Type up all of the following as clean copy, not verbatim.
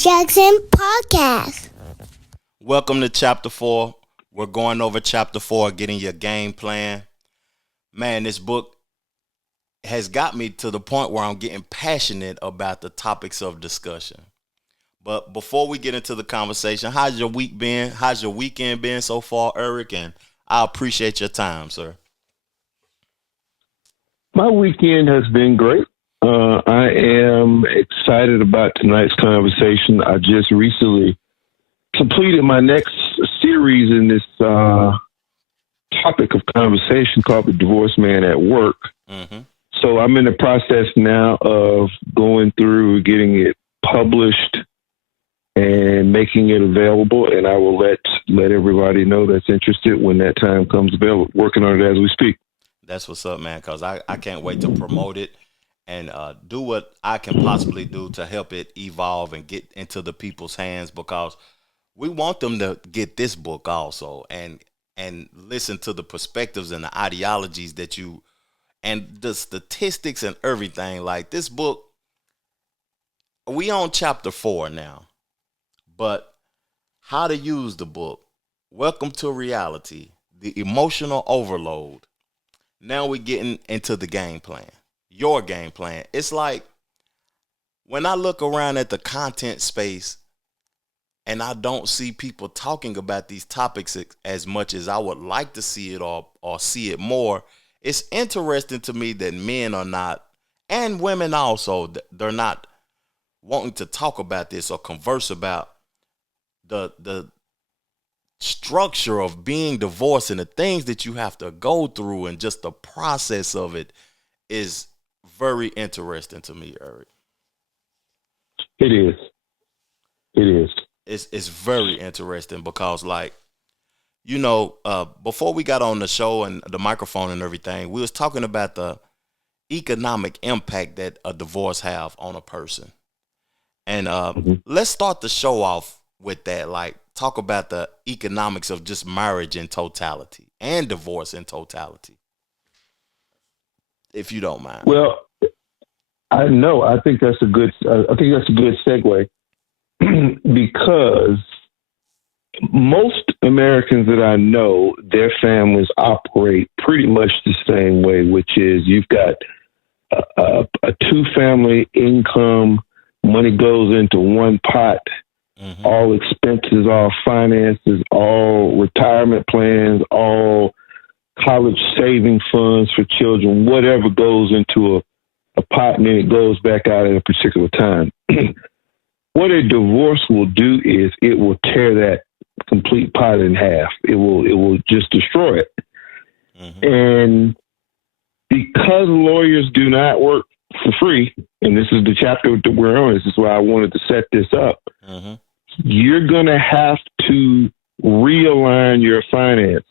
Jackson Podcast. Welcome to Chapter 4. We're going over Chapter 4, getting your game plan. Man, this book has got me to the point where I'm getting passionate about the topics of discussion. But before we get into the conversation, how's your week been? How's your weekend been so far, Eric? And I appreciate your time, sir. My weekend has been great. I am excited about tonight's conversation. I just recently completed my next series in this topic of conversation called The Divorced Man at Work. Mm-hmm. So I'm in the process now of going through getting it published and making it available. And I will let everybody know that's interested when that time comes available. Working on it as we speak. That's what's up, man, because I can't wait to promote it and do what I can possibly do to help it evolve and get into the people's hands, because we want them to get this book also and listen to the perspectives and the ideologies that you and the statistics and everything. Like this book, we on chapter 4 now, but how to use the book. Welcome to reality, the emotional overload. Now we're getting into the game plan, your game plan. It's like when I look around at the content space and I don't see people talking about these topics as much as I would like to see it or see it more. It's interesting to me that men are not, and women also, they're not wanting to talk about this or converse about the structure of being divorced and the things that you have to go through, and just the process of it is very interesting to me, Eric. It is. It is. It's very interesting because, like, you know, before we got on the show and the microphone and everything, we was talking about the economic impact that a divorce have on a person. And let's start the show off with that. Like, talk about the economics of just marriage in totality and divorce in totality, if you don't mind. Well, I know. I think that's a good segue because most Americans that I know, their families operate pretty much the same way, which is you've got a two-family income, money goes into one pot. Mm-hmm. All expenses, all finances, all retirement plans, all college saving funds for children, whatever goes into a pot, and then it goes back out at a particular time. What a divorce will do is it will tear that complete pot in half. It will just destroy it. Mm-hmm. And because lawyers do not work for free, and this is the chapter that we're on, this is why I wanted to set this up. Mm-hmm. You're going to have to realign your finances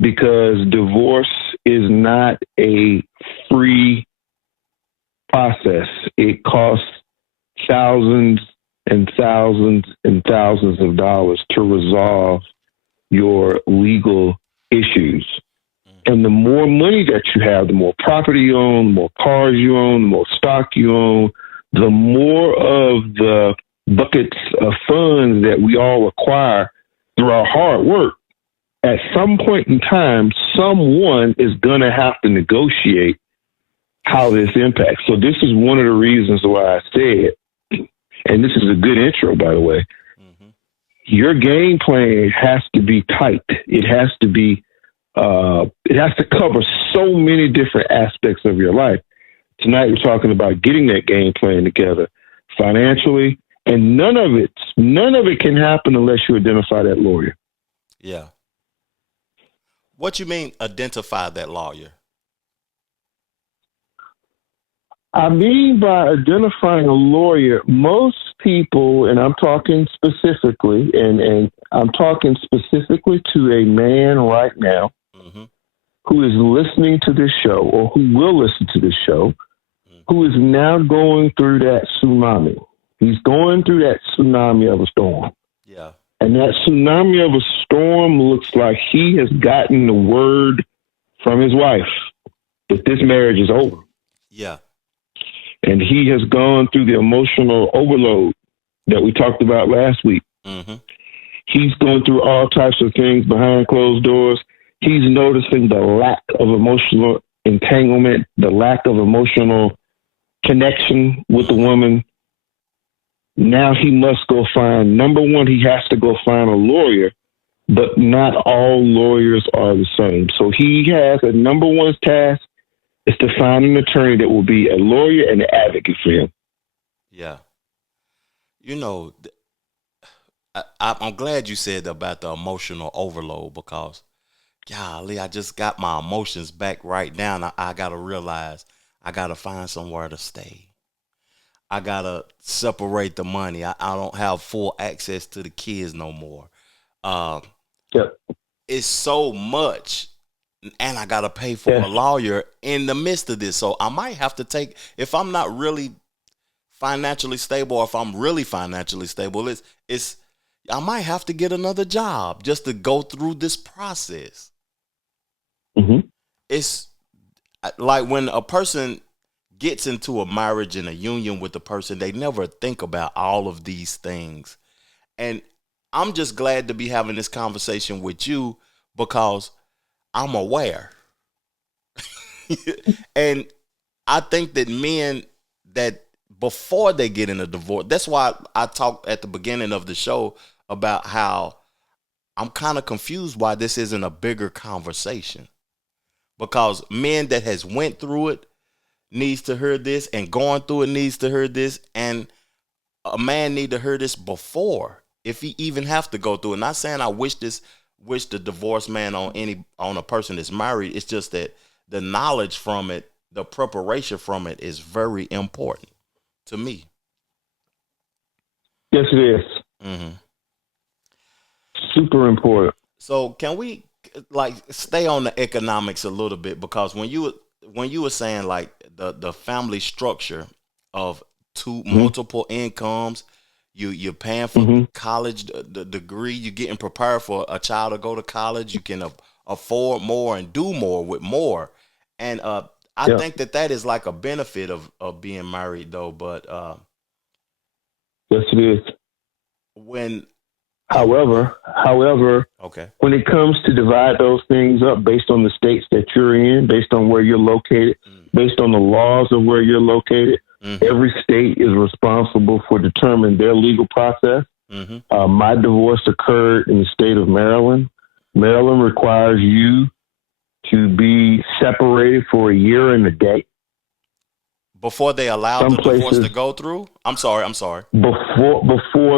because divorce is not a free process. It costs thousands and thousands and thousands of dollars to resolve your legal issues. And the more money that you have, the more property you own, the more cars you own, the more stock you own, the more of the buckets of funds that we all acquire through our hard work. At some point in time, someone is going to have to negotiate how this impacts. So this is one of the reasons why I said, and this is a good intro, by the way, your game plan has to be tight. It has to be, it has to cover so many different aspects of your life. Tonight, we're talking about getting that game plan together financially, and none of it can happen unless you identify that lawyer. Yeah. What you mean, identify that lawyer? I mean by identifying a lawyer, most people, and I'm talking specifically, and I'm talking specifically to a man right now who is listening to this show or who will listen to this show, who is now going through that tsunami. He's going through that tsunami of a storm. Yeah. And that tsunami of a storm looks like he has gotten the word from his wife that this marriage is over. Yeah. And he has gone through the emotional overload that we talked about last week. Mm-hmm. He's going through all types of things behind closed doors. He's noticing the lack of emotional entanglement, the lack of emotional connection with the woman. Now he must go find, number one, he has to go find a lawyer, but not all lawyers are the same. So he has a number one task is to find an attorney that will be a lawyer and an advocate for him. Yeah. You know, I'm glad you said about the emotional overload because, golly, I just got my emotions back right now. And I got to realize I got to find somewhere to stay. I got to separate the money. I don't have full access to the kids no more. Yep. It's so much. And I got to pay for a lawyer in the midst of this. So I might have to take, if I'm not really financially stable, or if I'm really financially stable, I might have to get another job just to go through this process. Mm-hmm. It's like when a person gets into a marriage and a union with the person, they never think about all of these things. And I'm just glad to be having this conversation with you because I'm aware. And I think that men that before they get in a divorce, that's why I talked at the beginning of the show about how I'm kind of confused why this isn't a bigger conversation. Because men that has went through it needs to hear this, and going through it needs to hear this, and a man need to hear this before, if he even have to go through it. Not saying I wish the divorce man on a person that's married. It's just that the knowledge from it, the preparation from it is very important to me. Yes, it is. Mm-hmm. Super important. So can we stay on the economics a little bit, because when you were saying like the family structure of multiple incomes, you're paying for college, the degree, you're getting prepared for a child to go to college, you can afford more and do more with more, and I think that is like a benefit of being married though, but yes, it is. However, okay, when it comes to divide those things up based on the states that you're in, based on where you're located, based on the laws of where you're located, every state is responsible for determining their legal process. My divorce occurred in the state of Maryland. Maryland requires you to be separated for a year and a day before they allow the divorce to go through. I'm sorry. Before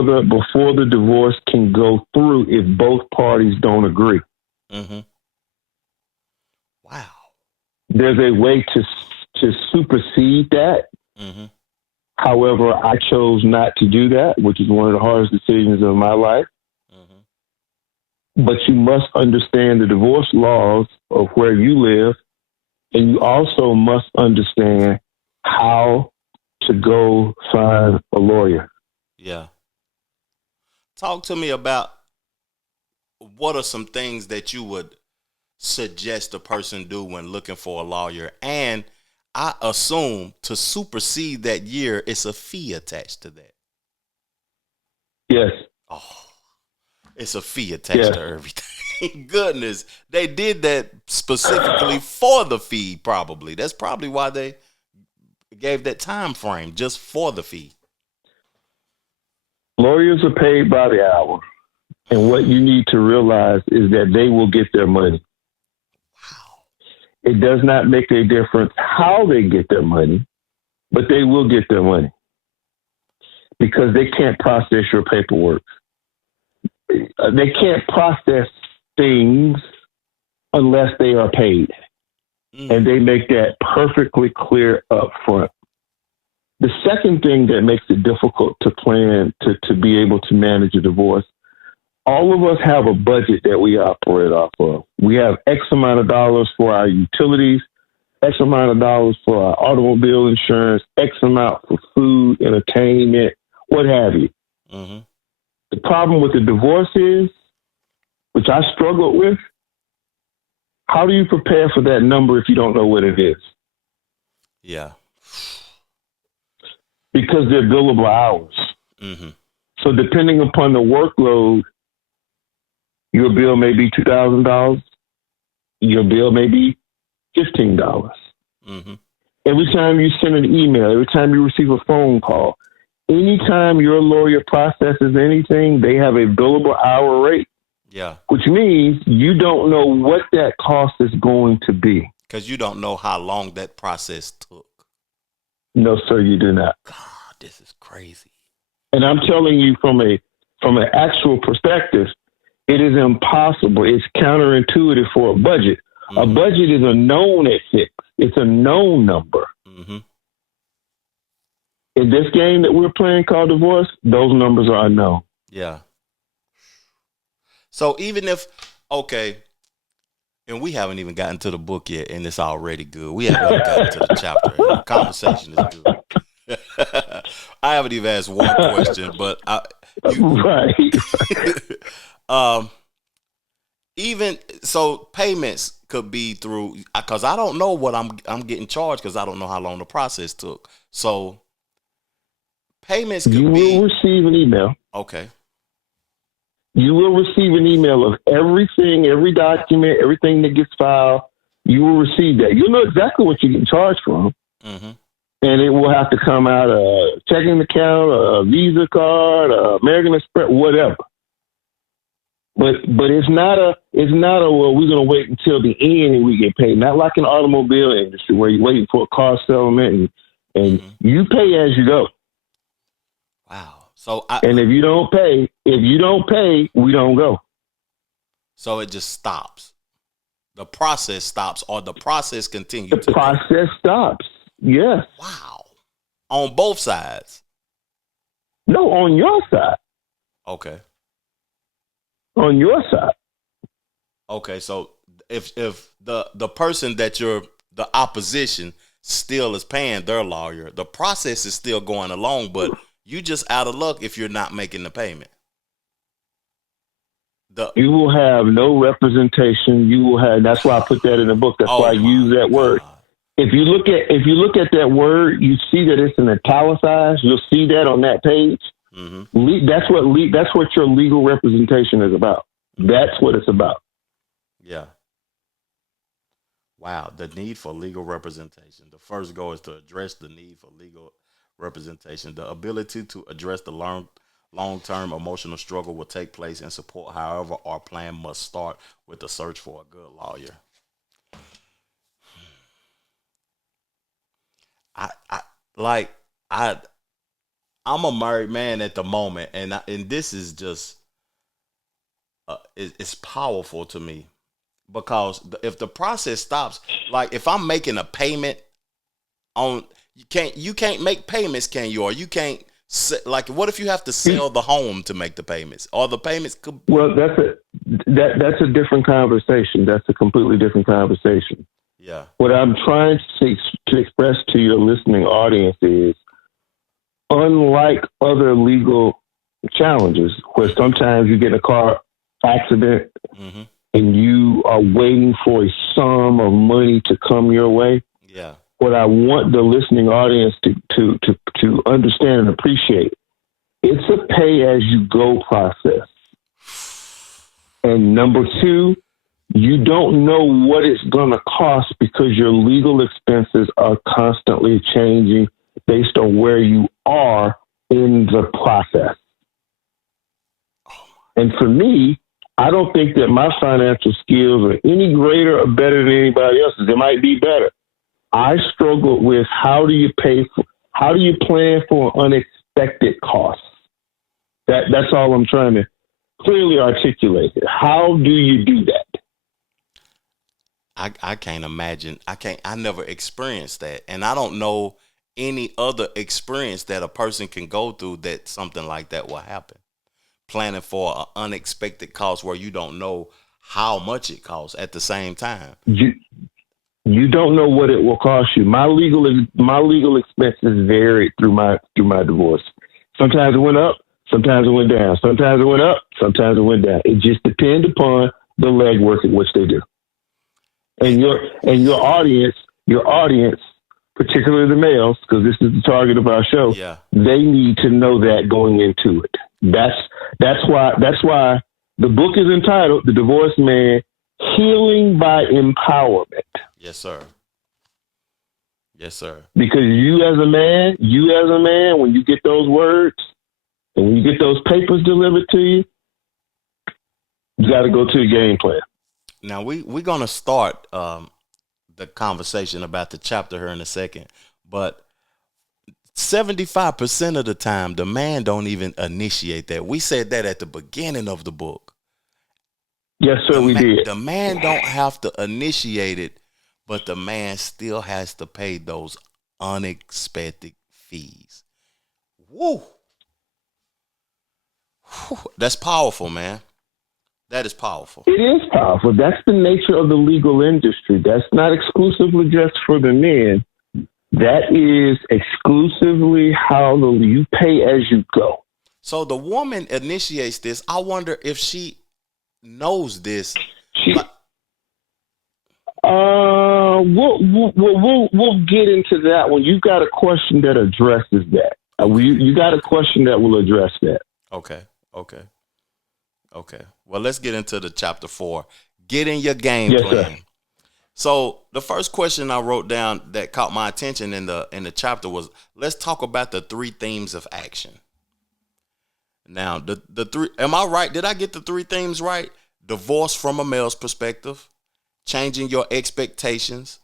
the divorce can go through, if both parties don't agree. Wow. There's a way to supersede that. However, I chose not to do that, which is one of the hardest decisions of my life. But you must understand the divorce laws of where you live, and you also must understand how to go find a lawyer. Yeah. Talk to me about what are some things that you would suggest a person do when looking for a lawyer. And I assume to supersede that year, it's a fee attached to that. Yes. Oh, it's a fee attached to everything. Goodness. They did that specifically for the fee, probably. That's probably why they gave that time frame, just for the fee. Lawyers are paid by the hour. And what you need to realize is that they will get their money. Wow. It does not make a difference how they get their money, but they will get their money because they can't process your paperwork. They can't process things unless they are paid. And they make that perfectly clear up front. The second thing that makes it difficult to plan, to be able to manage a divorce, all of us have a budget that we operate off of. We have X amount of dollars for our utilities, X amount of dollars for our automobile insurance, X amount for food, entertainment, what have you. The problem with the divorce is, which I struggled with, how do you prepare for that number if you don't know what it is? Yeah. Because they're billable hours. So depending upon the workload, your bill may be $2,000. Your bill may be $15. Mm-hmm. Every time you send an email, every time you receive a phone call, anytime your lawyer processes anything, they have a billable hour rate. Yeah. Which means you don't know what that cost is going to be. Because you don't know how long that process took. No, sir, you do not. God, this is crazy. And I'm telling you from an actual perspective, it is impossible. It's counterintuitive for a budget. Mm-hmm. A budget is a known at 6. It's a known number. Mm-hmm. In this game that we're playing called divorce, those numbers are unknown. Yeah. So even if, okay, and we haven't even gotten to the book yet, and it's already good. We haven't even gotten to the chapter. And the conversation is good. I haven't even asked one question, but right. Even so, payments could be through, because I don't know what I'm getting charged, because I don't know how long the process took. So payments could you be. You will receive an email. Okay. You will receive an email of everything, every document, everything that gets filed. You will receive that. You'll know exactly what you're getting charged from. Mm-hmm. And it will have to come out a checking account, a Visa card, American Express, whatever. But it's not a well, we're gonna wait until the end and we get paid. Not like an automobile industry where you're waiting for a car settlement and mm-hmm. you pay as you go. Wow. And if you don't pay, we don't go. So it just stops. The process stops, or the process continues. The process stops. Yes. Wow. On both sides. No, on your side. Okay. On your side. Okay, so if the person that the opposition still is paying their lawyer, the process is still going along, but you just out of luck if you're not making the payment. You will have no representation. You will have. That's why I put that in the book. That's why I use that word. If you look at that word, you see that it's in italicized. You'll see that on that page. Mm-hmm. That's what your legal representation is about. That's what it's about. Yeah. Wow. The need for legal representation. The first goal is to address the need for legal representation. The ability to address the long-term emotional struggle will take place and support. However, our plan must start with the search for a good lawyer. I'm a married man at the moment, and this is just it's powerful to me, because if the process stops, like if I'm making a payment on, you can't make payments, can you? Or you can't, like, what if you have to sell the home to make the payments, or the payments could? Well, that's a different conversation. That's a completely different conversation. Yeah. What I'm trying to express to your listening audience is, unlike other legal challenges where sometimes you get a car accident mm-hmm. and you are waiting for a sum of money to come your way. Yeah. What I want the listening audience to understand and appreciate, it's a pay as you go process. And number 2, you don't know what it's going to cost because your legal expenses are constantly changing based on where you are in the process. And for me, I don't think that my financial skills are any greater or better than anybody else's. They might be better. I struggled with how do you plan for unexpected costs? That's all I'm trying to clearly articulate. How do you do that? I can't imagine. I never experienced that. And I don't know any other experience that a person can go through that something like that will happen. Planning for an unexpected cost where you don't know how much it costs at the same time. You don't know what it will cost you. My legal expenses varied through my divorce. Sometimes it went up, sometimes it went down. Sometimes it went up, sometimes it went down. It just depends upon the legwork in which they do. And your audience, particularly the males, because this is the target of our show, yeah. They need to know that going into it. That's why the book is entitled "The Divorced Man: Healing by Empowerment." Yes, sir. Yes, sir. Because you as a man, when you get those words and when you get those papers delivered to you, you got to go to the game plan. Now we're gonna start the conversation about the chapter here in a second, but 75% of the time, the man don't even initiate that. We said that at the beginning of the book. Yes, sir, we did. The man don't have to initiate it, but the man still has to pay those unexpected fees. Woo! That's powerful, man. That is powerful. It is powerful. That's the nature of the legal industry. That's not exclusively just for the men. That is exclusively how you pay as you go. So the woman initiates this. I wonder if she knows this. We'll get into that one. You got a question that addresses that. You got a question that will address that. Okay. Well, let's get into the chapter 4. Get in your game plan. Sir. So the first question I wrote down that caught my attention in the chapter was, let's talk about the 3 themes of action. Now, the 3, am I right? Did I get the 3 themes right? Divorce from a male's perspective, changing your expectations,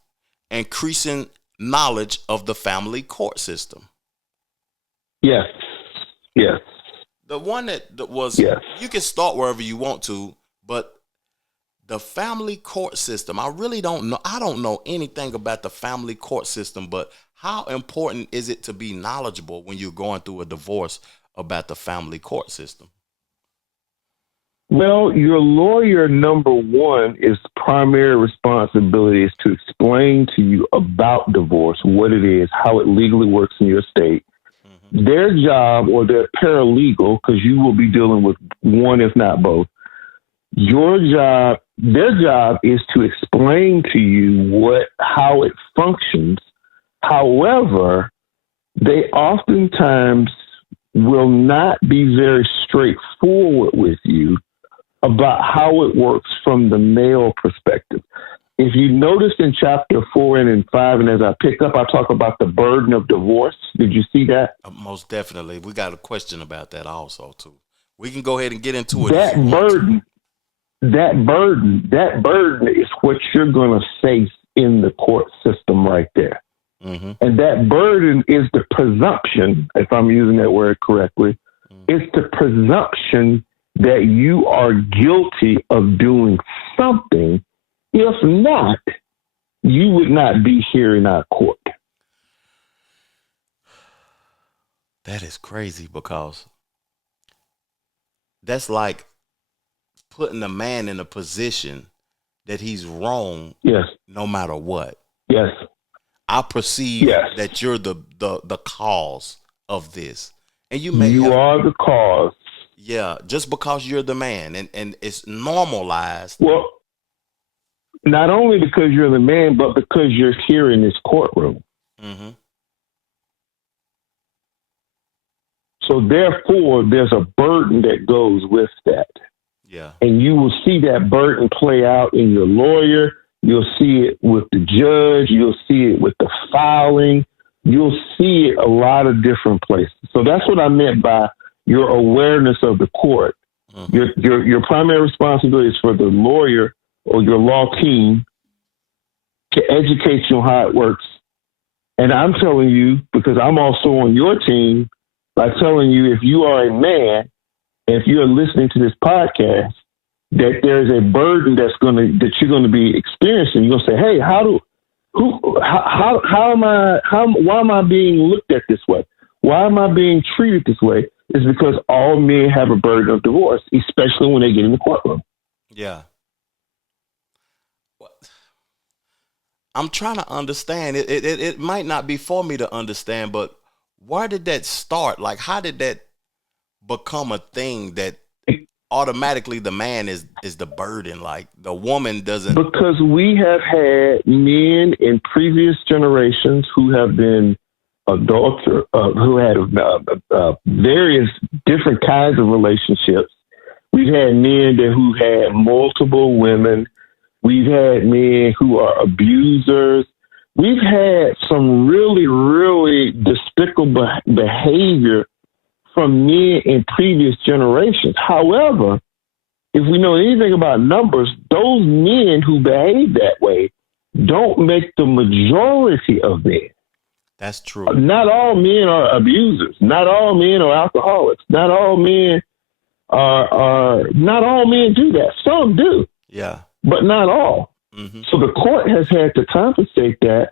increasing knowledge of the family court system. Yes. The one that was, you can start wherever you want to, but the family court system, I really don't know. I don't know anything about the family court system, but how important is it to be knowledgeable when you're going through a divorce about the family court system? Well, your lawyer, number one, is primary responsibility is to explain to you about divorce, what it is, how it legally works in your state. Mm-hmm. Their job, or their paralegal, because you will be dealing with one, if not both. Their job is to explain to you how it functions. However, they oftentimes will not be very straightforward with you about how it works from the male perspective. If you notice in chapter 4 and in 5, and as I pick up, I talk about the burden of divorce. Did you see that? Most definitely. We got a question about that also, too. We can go ahead and get into it. That burden is what you're going to face in the court system right there. Mm-hmm. And that burden is the presumption, if I'm using that word correctly, it's the presumption that you are guilty of doing something. If not, you would not be here in our court. That is crazy, because that's like putting a man in a position that he's wrong. Yes. No matter what. Yes. I perceive that you're the cause of this. And you are the cause. Yeah, just because you're the man, and it's normalized. Well, not only because you're the man, but because you're here in this courtroom. Mm-hmm. So therefore, there's a burden that goes with that. Yeah. And you will see that burden play out in your lawyer. You'll see it with the judge. You'll see it with the filing. You'll see it a lot of different places. So that's what I meant by your awareness of the court. Mm-hmm. Your primary responsibility is for the lawyer or your law team to educate you on how it works. And I'm telling you, because I'm also on your team, by telling you, if you are a man, if you're listening to this podcast, that there's a burden that you're going to be experiencing. You're going to say, hey, why am I being looked at this way? Why am I being treated this way? It's because all men have a burden of divorce, especially when they get in the courtroom. Yeah. I'm trying to understand. It might not be for me to understand, but where did that start? Like, how did that become a thing that automatically the man is the burden? Like, the woman doesn't? Because we have had men in previous generations who have been adulterer, who had various different kinds of relationships. We've had men who had multiple women. We've had men who are abusers. We've had some really, really despicable behavior from men in previous generations. However, if we know anything about numbers, those men who behave that way don't make the majority of men. That's true. Not all men are abusers. Not all men are alcoholics. Not all men not all men do that. Some do. Yeah. But not all. Mm-hmm. So the court has had to compensate that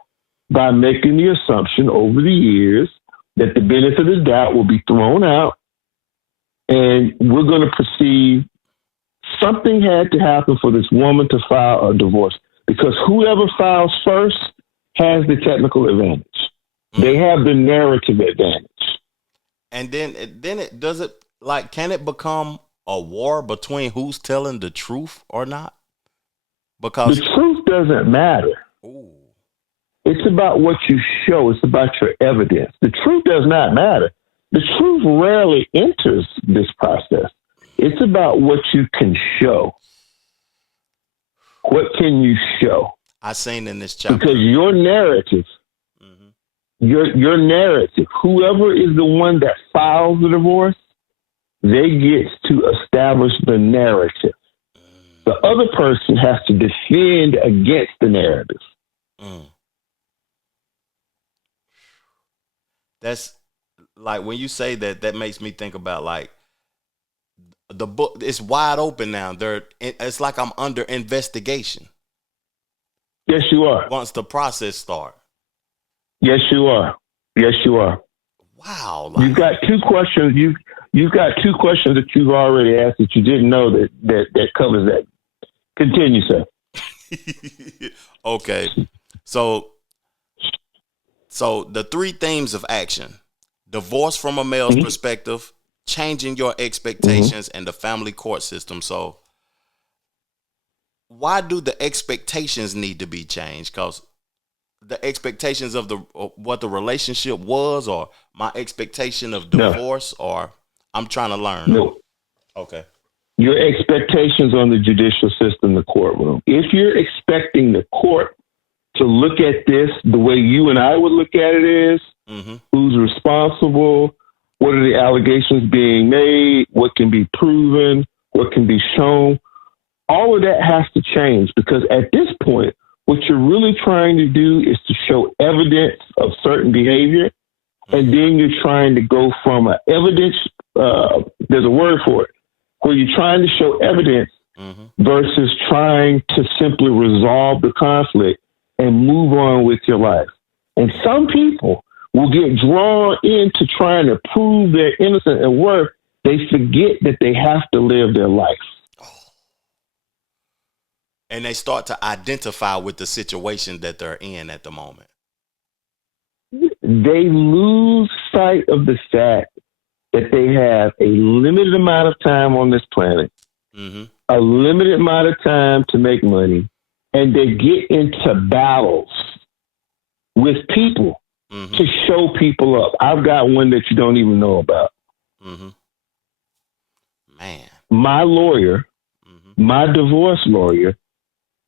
by making the assumption over the years that the benefit of the doubt will be thrown out, and we're going to perceive something had to happen for this woman to file a divorce, because whoever files first has the technical advantage. Mm-hmm. They have the narrative advantage. And then it does it, like, can it become a war between who's telling the truth or not? Because the truth doesn't matter. Ooh. It's about what you show. It's about your evidence. The truth does not matter. The truth rarely enters this process. It's about what you can show. What can you show? I seen in this chapter. Because your narrative, your narrative, whoever is the one that files the divorce, they get to establish the narrative. The other person has to defend against the narrative. That's like, when you say that, that makes me think about, like, the book. It's wide open now. It's like I'm under investigation. Yes, you are. Once the process starts. Yes, you are. Yes, you are. Wow. Like, you've got two questions. You've got two questions that you've already asked that you didn't know that covers that. Continue, sir. Okay. So the three themes of action: divorce from a male's perspective, changing your expectations, and the family court system. So why do the expectations need to be changed? Because the expectations of what the relationship was, or my expectation of divorce, or I'm trying to learn. No. Okay. Your expectations on the judicial system, the courtroom. If you're expecting the court to look at this the way you and I would look at it is, who's responsible, what are the allegations being made, what can be proven, what can be shown, all of that has to change, because at this point, what you're really trying to do is to show evidence of certain behavior, and then you're trying to go from an evidence, there's a word for it, where you're trying to show evidence versus trying to simply resolve the conflict and move on with your life. And some people will get drawn into trying to prove they're innocent and worth. They forget that they have to live their life. And they start to identify with the situation that they're in at the moment. They lose sight of the fact that they have a limited amount of time on this planet, a limited amount of time to make money, and they get into battles with people to show people up. I've got one that you don't even know about. Man. My lawyer, my divorce lawyer,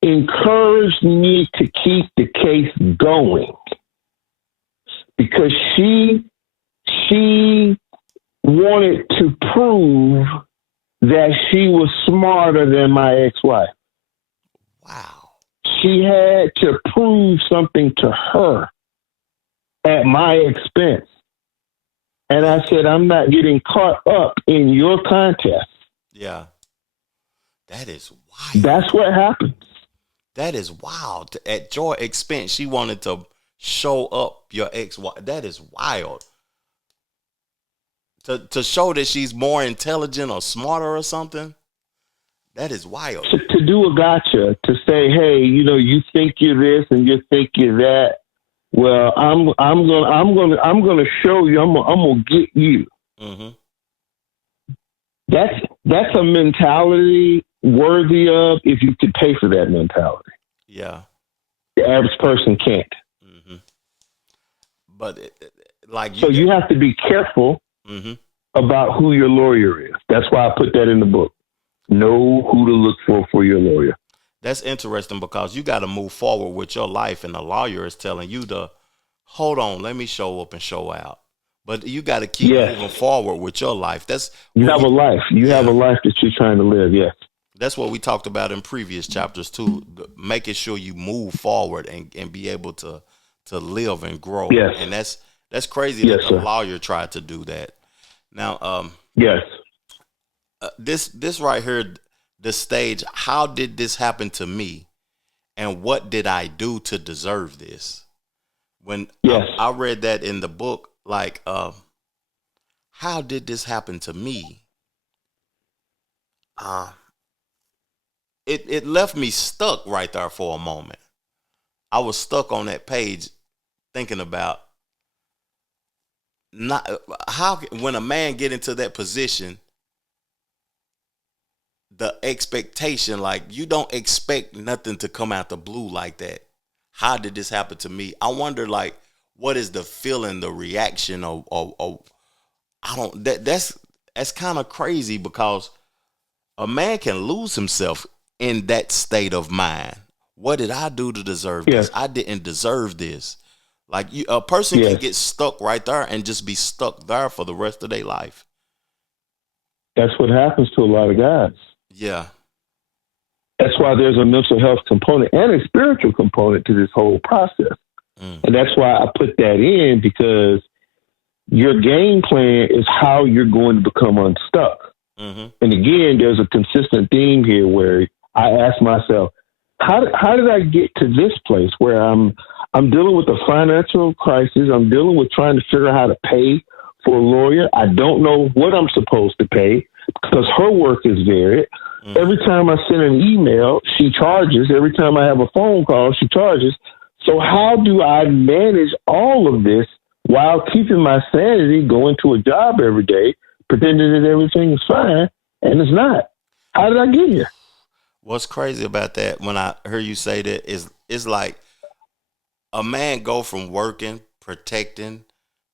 encouraged me to keep the case going because she wanted to prove that she was smarter than my ex-wife. Wow. She had to prove something to her at my expense. And I said, I'm not getting caught up in your contest. Yeah. That is wild. That's what happens. That is wild. At your expense, she wanted to show up your ex-wife. That is wild. To show that she's more intelligent or smarter or something. That is wild. To do a gotcha, to say, hey, you think you're this and you think you're that. Well, I'm gonna show you. I'm gonna get you. That's a mentality worthy of, if you could pay for that mentality. Yeah. The average person can't. But like So you have to be careful hmm about who your lawyer is. That's why I put that in the book. Know who to look for your lawyer. That's interesting because you got to move forward with your life, and the lawyer is telling you to hold on, let me show up and show out. But you got to keep Yes. moving forward with your life. That's You what have a life. You have a life that you're trying to live. Yes. that's what we talked about in previous chapters too. Making sure you move forward and be able to live and grow. Yes. And that's crazy Yes, that the sir. lawyer tried to do that. Now, Yes. this right here, the stage. How did this happen to me, and what did I do to deserve this? When Yes. I read that in the book, like, how did this happen to me? It left me stuck right there for a moment. I was stuck on that page thinking about not how when a man get into that position, the expectation, like you don't expect nothing to come out the blue like that. How did this happen to me? I wonder, like, what is the feeling, the reaction of I don't that's kind of crazy because a man can lose himself in that state of mind. What did I do to deserve this? Yes. I didn't deserve this. Like a person Yes. can get stuck right there and just be stuck there for the rest of their life. That's what happens to a lot of guys. Yeah. That's why there's a mental health component and a spiritual component to this whole process. And that's why I put that in, because your game plan is how you're going to become unstuck. Mm-hmm. And again, there's a consistent theme here where I ask myself, how did I get to this place where I'm dealing with a financial crisis? I'm dealing with trying to figure out how to pay for a lawyer. I don't know what I'm supposed to pay because her work is varied. Mm-hmm. Every time I send an email, she charges. Every time I have a phone call, she charges. So how do I manage all of this while keeping my sanity, going to a job every day, pretending that everything is fine, and it's not? How did I get here? What's crazy about that, when I hear you say that, is it's like a man go from working, protecting,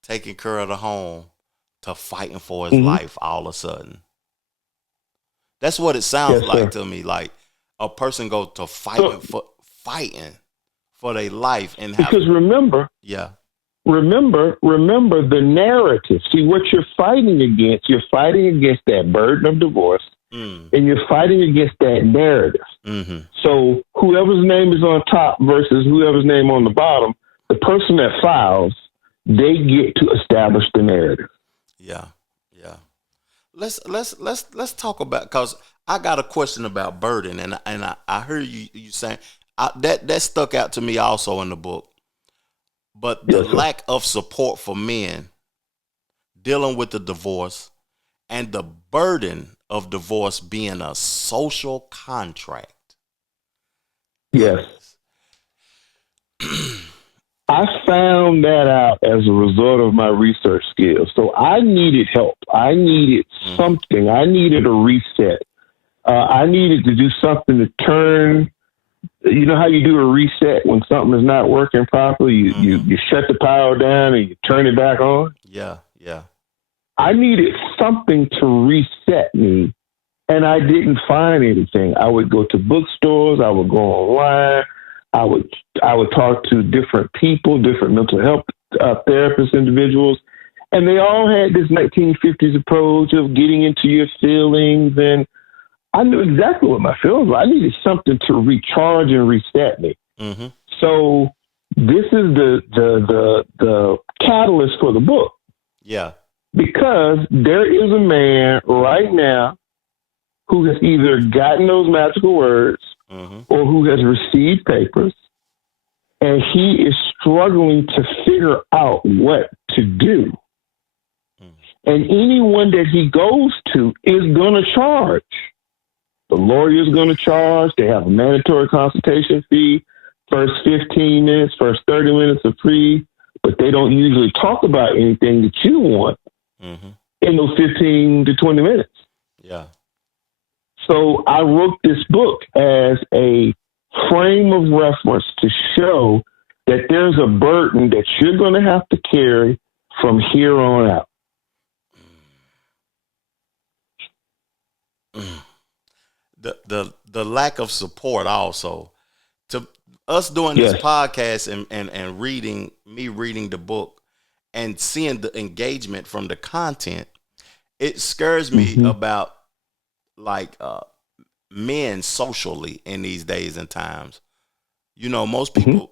taking care of the home to fighting for his life all of a sudden. That's what it sounds like to me. Like a person go to fighting for their life and because remember the narrative. See, what you're fighting against that burden of divorce, and you're fighting against that narrative. Mm-hmm. So whoever's name is on top versus whoever's name on the bottom, the person that files, they get to establish the narrative. Yeah. Let's talk about, because I got a question about burden, and I heard you saying that stuck out to me also in the book. But the lack of support for men dealing with the divorce and the burden of divorce being a social contract. Yes. I found that out as a result of my research skills. So I needed help. I needed something. I needed a reset. I needed to do something to turn. You know how you do a reset when something is not working properly? You shut the power down and you turn it back on? Yeah. I needed something to reset me, and I didn't find anything. I would go to bookstores. I would go online. I would talk to different people, different mental health therapists, individuals, and they all had this 1950s approach of getting into your feelings, and I knew exactly what my feelings were. I needed something to recharge and reset me. Mm-hmm. So this is the catalyst for the book. Yeah. Because there is a man right now who has either gotten those magical words or who has received papers, and he is struggling to figure out what to do. And anyone that he goes to is going to charge. The lawyer is going to charge. They have a mandatory consultation fee. First 15 minutes, first 30 minutes are free, but they don't usually talk about anything that you want in those 15 to 20 minutes. Yeah. So I wrote this book as a frame of reference to show that there's a burden that you're going to have to carry from here on out. The lack of support also to us doing this podcast and reading the book and seeing the engagement from the content, it scares me about like men socially in these days and times. You know, most people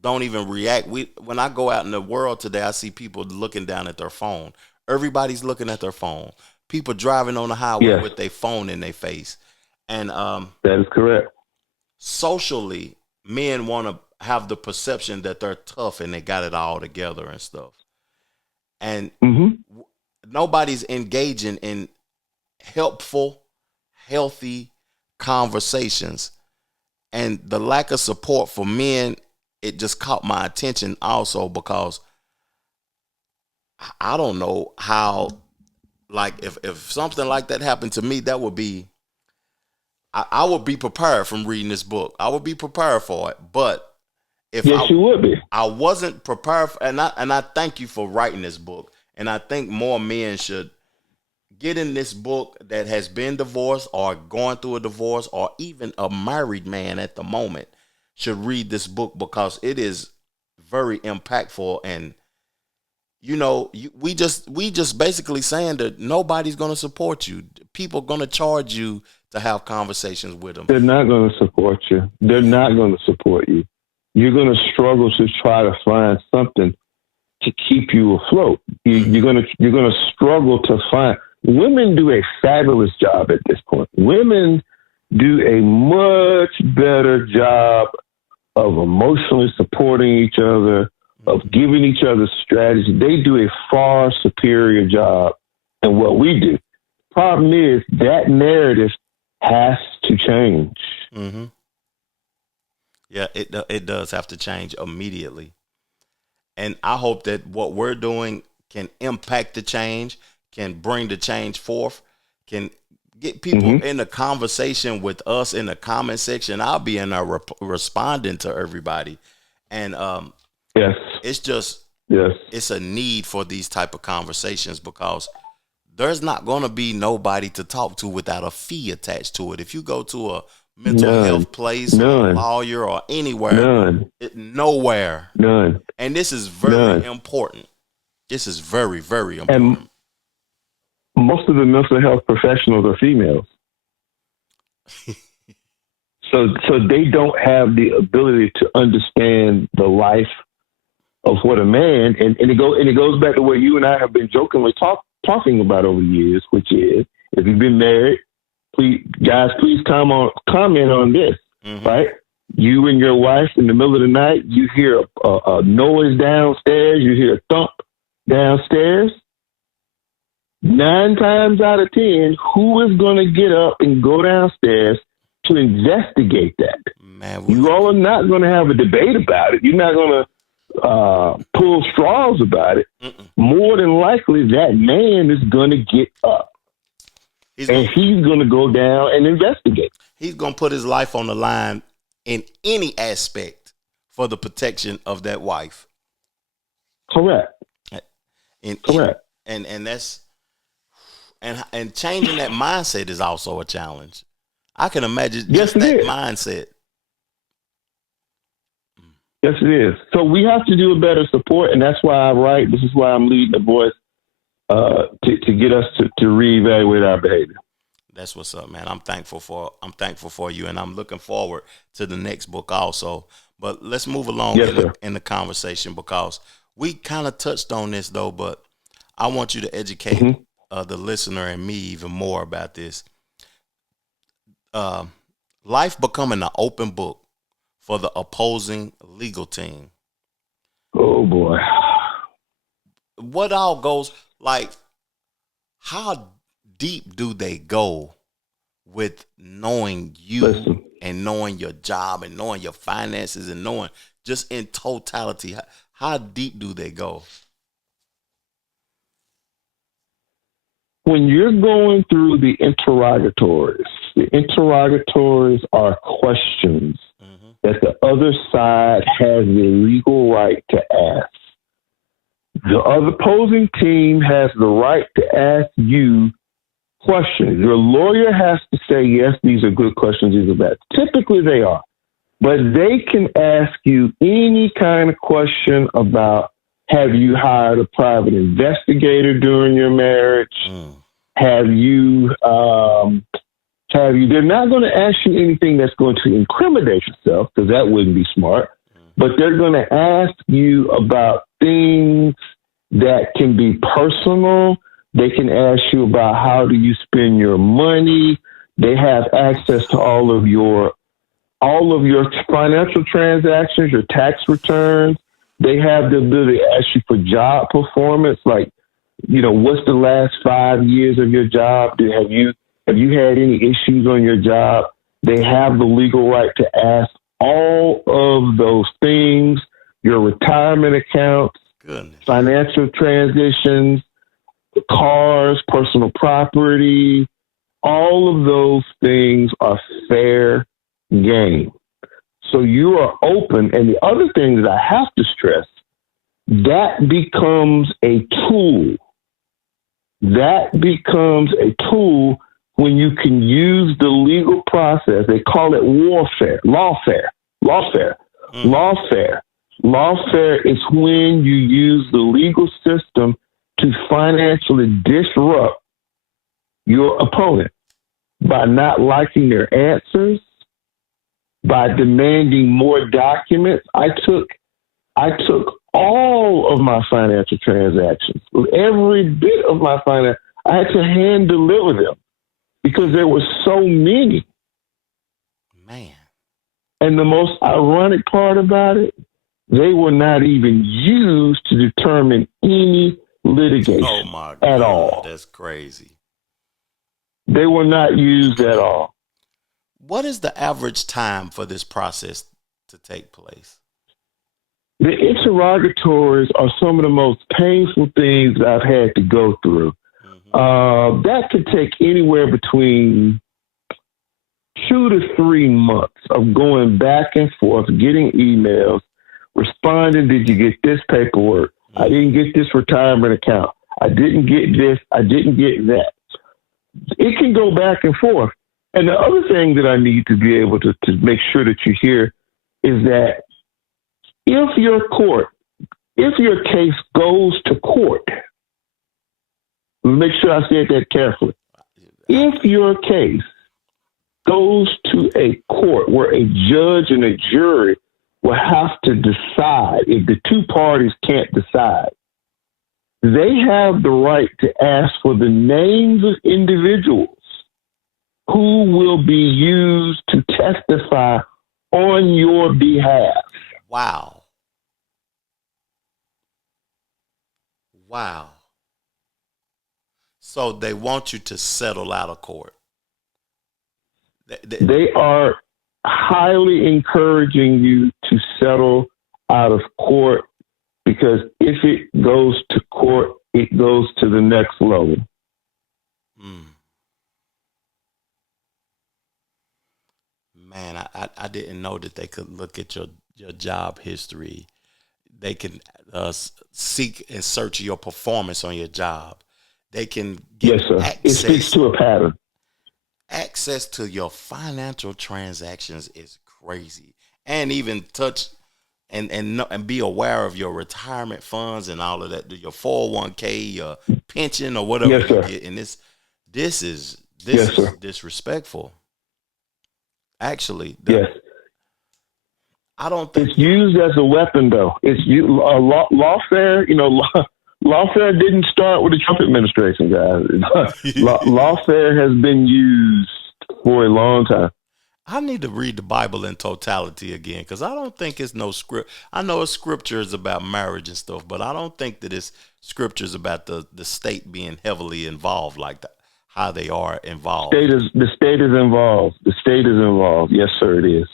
don't even react. When I go out in the world today, I see people looking down at their phone. Everybody's looking at their phone. People driving on the highway with their phone in their face. And that is correct. Socially, men want to have the perception that they're tough and they got it all together and stuff. And nobody's engaging in helpful, healthy conversations. And the lack of support for men, it just caught my attention also because I don't know how, like, if something like that happened to me, that would be, I would be prepared from reading this book. I would be prepared for it. But if you would be. I wasn't prepared for, and I thank you for writing this book. And I think more men should get in this book that has been divorced or going through a divorce, or even a married man at the moment should read this book because it is very impactful. And you know, we just basically saying that nobody's going to support you. People going to charge you to have conversations with them. They're not going to support you. They're not going to support you. You're going to struggle to try to find something to keep you afloat. You're going to struggle to find. Women do a fabulous job at this point. Women do a much better job of emotionally supporting each other, of giving each other strategy. They do a far superior job than what we do. Problem is that narrative has to change. Mm-hmm. Yeah, it does have to change immediately. And I hope that what we're doing can impact the change, can bring the change forth, can get people in the conversation with us in the comment section. I'll be in there responding to everybody. And it's just, it's a need for these type of conversations because there's not going to be nobody to talk to without a fee attached to it. If you go to a mental health place, or a lawyer, or anywhere, nowhere. And this is very important. This is very, very important. And most of the mental health professionals are females. So they don't have the ability to understand the life of what a man, and it goes back to what you and I have been jokingly talking about over the years, which is, if you've been married, please comment on this, right? You and your wife in the middle of the night, you hear a noise downstairs, you hear a thump downstairs. 9 times out of 10, who is going to get up and go downstairs to investigate that? Man, you all are not going to have a debate about it. You're not going to pull straws about it. More than likely, that man is going to get up. He's going to go down and investigate. He's going to put his life on the line in any aspect for the protection of that wife. Correct. Correct. And that's and changing that mindset is also a challenge. I can imagine just that mindset. Yes, it is. So we have to do a better support, and that's why I write. This is why I'm leading the voice to get us to reevaluate our behavior. That's what's up, man. I'm thankful for you, and I'm looking forward to the next book also. But let's move along in the conversation because we kind of touched on this though. But I want you to educate the listener and me even more about this. Life becoming an open book for the opposing legal team. Oh boy. What all goes, like, how deep do they go with knowing you and knowing your job and knowing your finances and knowing just in totality, how deep do they go? When you're going through the interrogatories are questions that the other side has the legal right to ask. The other opposing team has the right to ask you questions. Your lawyer has to say, yes, these are good questions, these are bad. Typically they are. But they can ask you any kind of question about, have you hired a private investigator during your marriage? Have you, they're not going to ask you anything that's going to incriminate yourself, because that wouldn't be smart. But they're going to ask you about things that can be personal. They can ask you about how do you spend your money. They have access to all of your financial transactions, your tax returns. They have the ability to ask you for job performance, like, what's the last 5 years of your job? Have you had any issues on your job? They have the legal right to ask all of those things, your retirement accounts, financial transitions, cars, personal property. All of those things are fair game. So you are open. And the other thing that I have to stress, that becomes a tool. That becomes a tool when you can use the legal process. They call it lawfare. Lawfare is when you use the legal system to financially disrupt your opponent by not liking their answers, by demanding more documents. I took all of my financial transactions, every bit of my finance. I had to hand deliver them because there were so many. Man. And the most ironic part about it, they were not even used to determine any litigation at all. That's crazy. They were not used at all. What is the average time for this process to take place? The interrogatories are some of the most painful things I've had to go through. That could take anywhere between 2 to 3 months of going back and forth, getting emails, responding, did you get this paperwork? I didn't get this retirement account. I didn't get this. I didn't get that. It can go back and forth. And the other thing that I need to be able to make sure that you hear is that if your case goes to court, make sure I said that carefully. If your case goes to a court where a judge and a jury will have to decide, if the two parties can't decide, they have the right to ask for the names of individuals who will be used to testify on your behalf. Wow. So they want you to settle out of court. They are highly encouraging you to settle out of court, because if it goes to court, it goes to the next level. Man, I didn't know that they could look at your job history. They can seek and search your performance on your job. They can get It speaks to a pattern. Access to your financial transactions is crazy, and even touch and be aware of your retirement funds and all of that, your 401k, your pension, or whatever you get. And this is disrespectful. Actually, I don't think it's used as a weapon, though. It's lawfare. Lawfare didn't start with the Trump administration, guys. Lawfare has been used for a long time. I need to read the Bible in totality again, because I don't think it's no script. I know it's scriptures about marriage and stuff, but I don't think that it's scriptures about the state being heavily involved like that, how they are involved. The state is involved. The state is involved. Yes, sir, it is.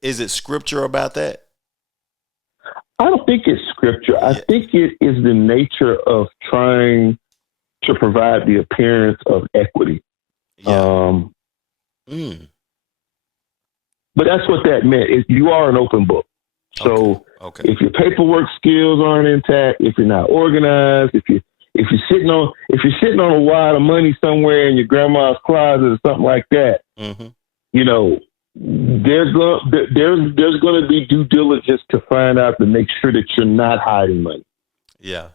Is it scripture about that? I don't think it's scripture. I think it is the nature of trying to provide the appearance of equity. But that's what that meant. You are an open book. So Okay. if your paperwork skills aren't intact, if you're not organized, if you're sitting on a wad of money somewhere in your grandma's closet or something like that, Mm-hmm. you know, there's going to be due diligence to find out to make sure that you're not hiding money. Yeah.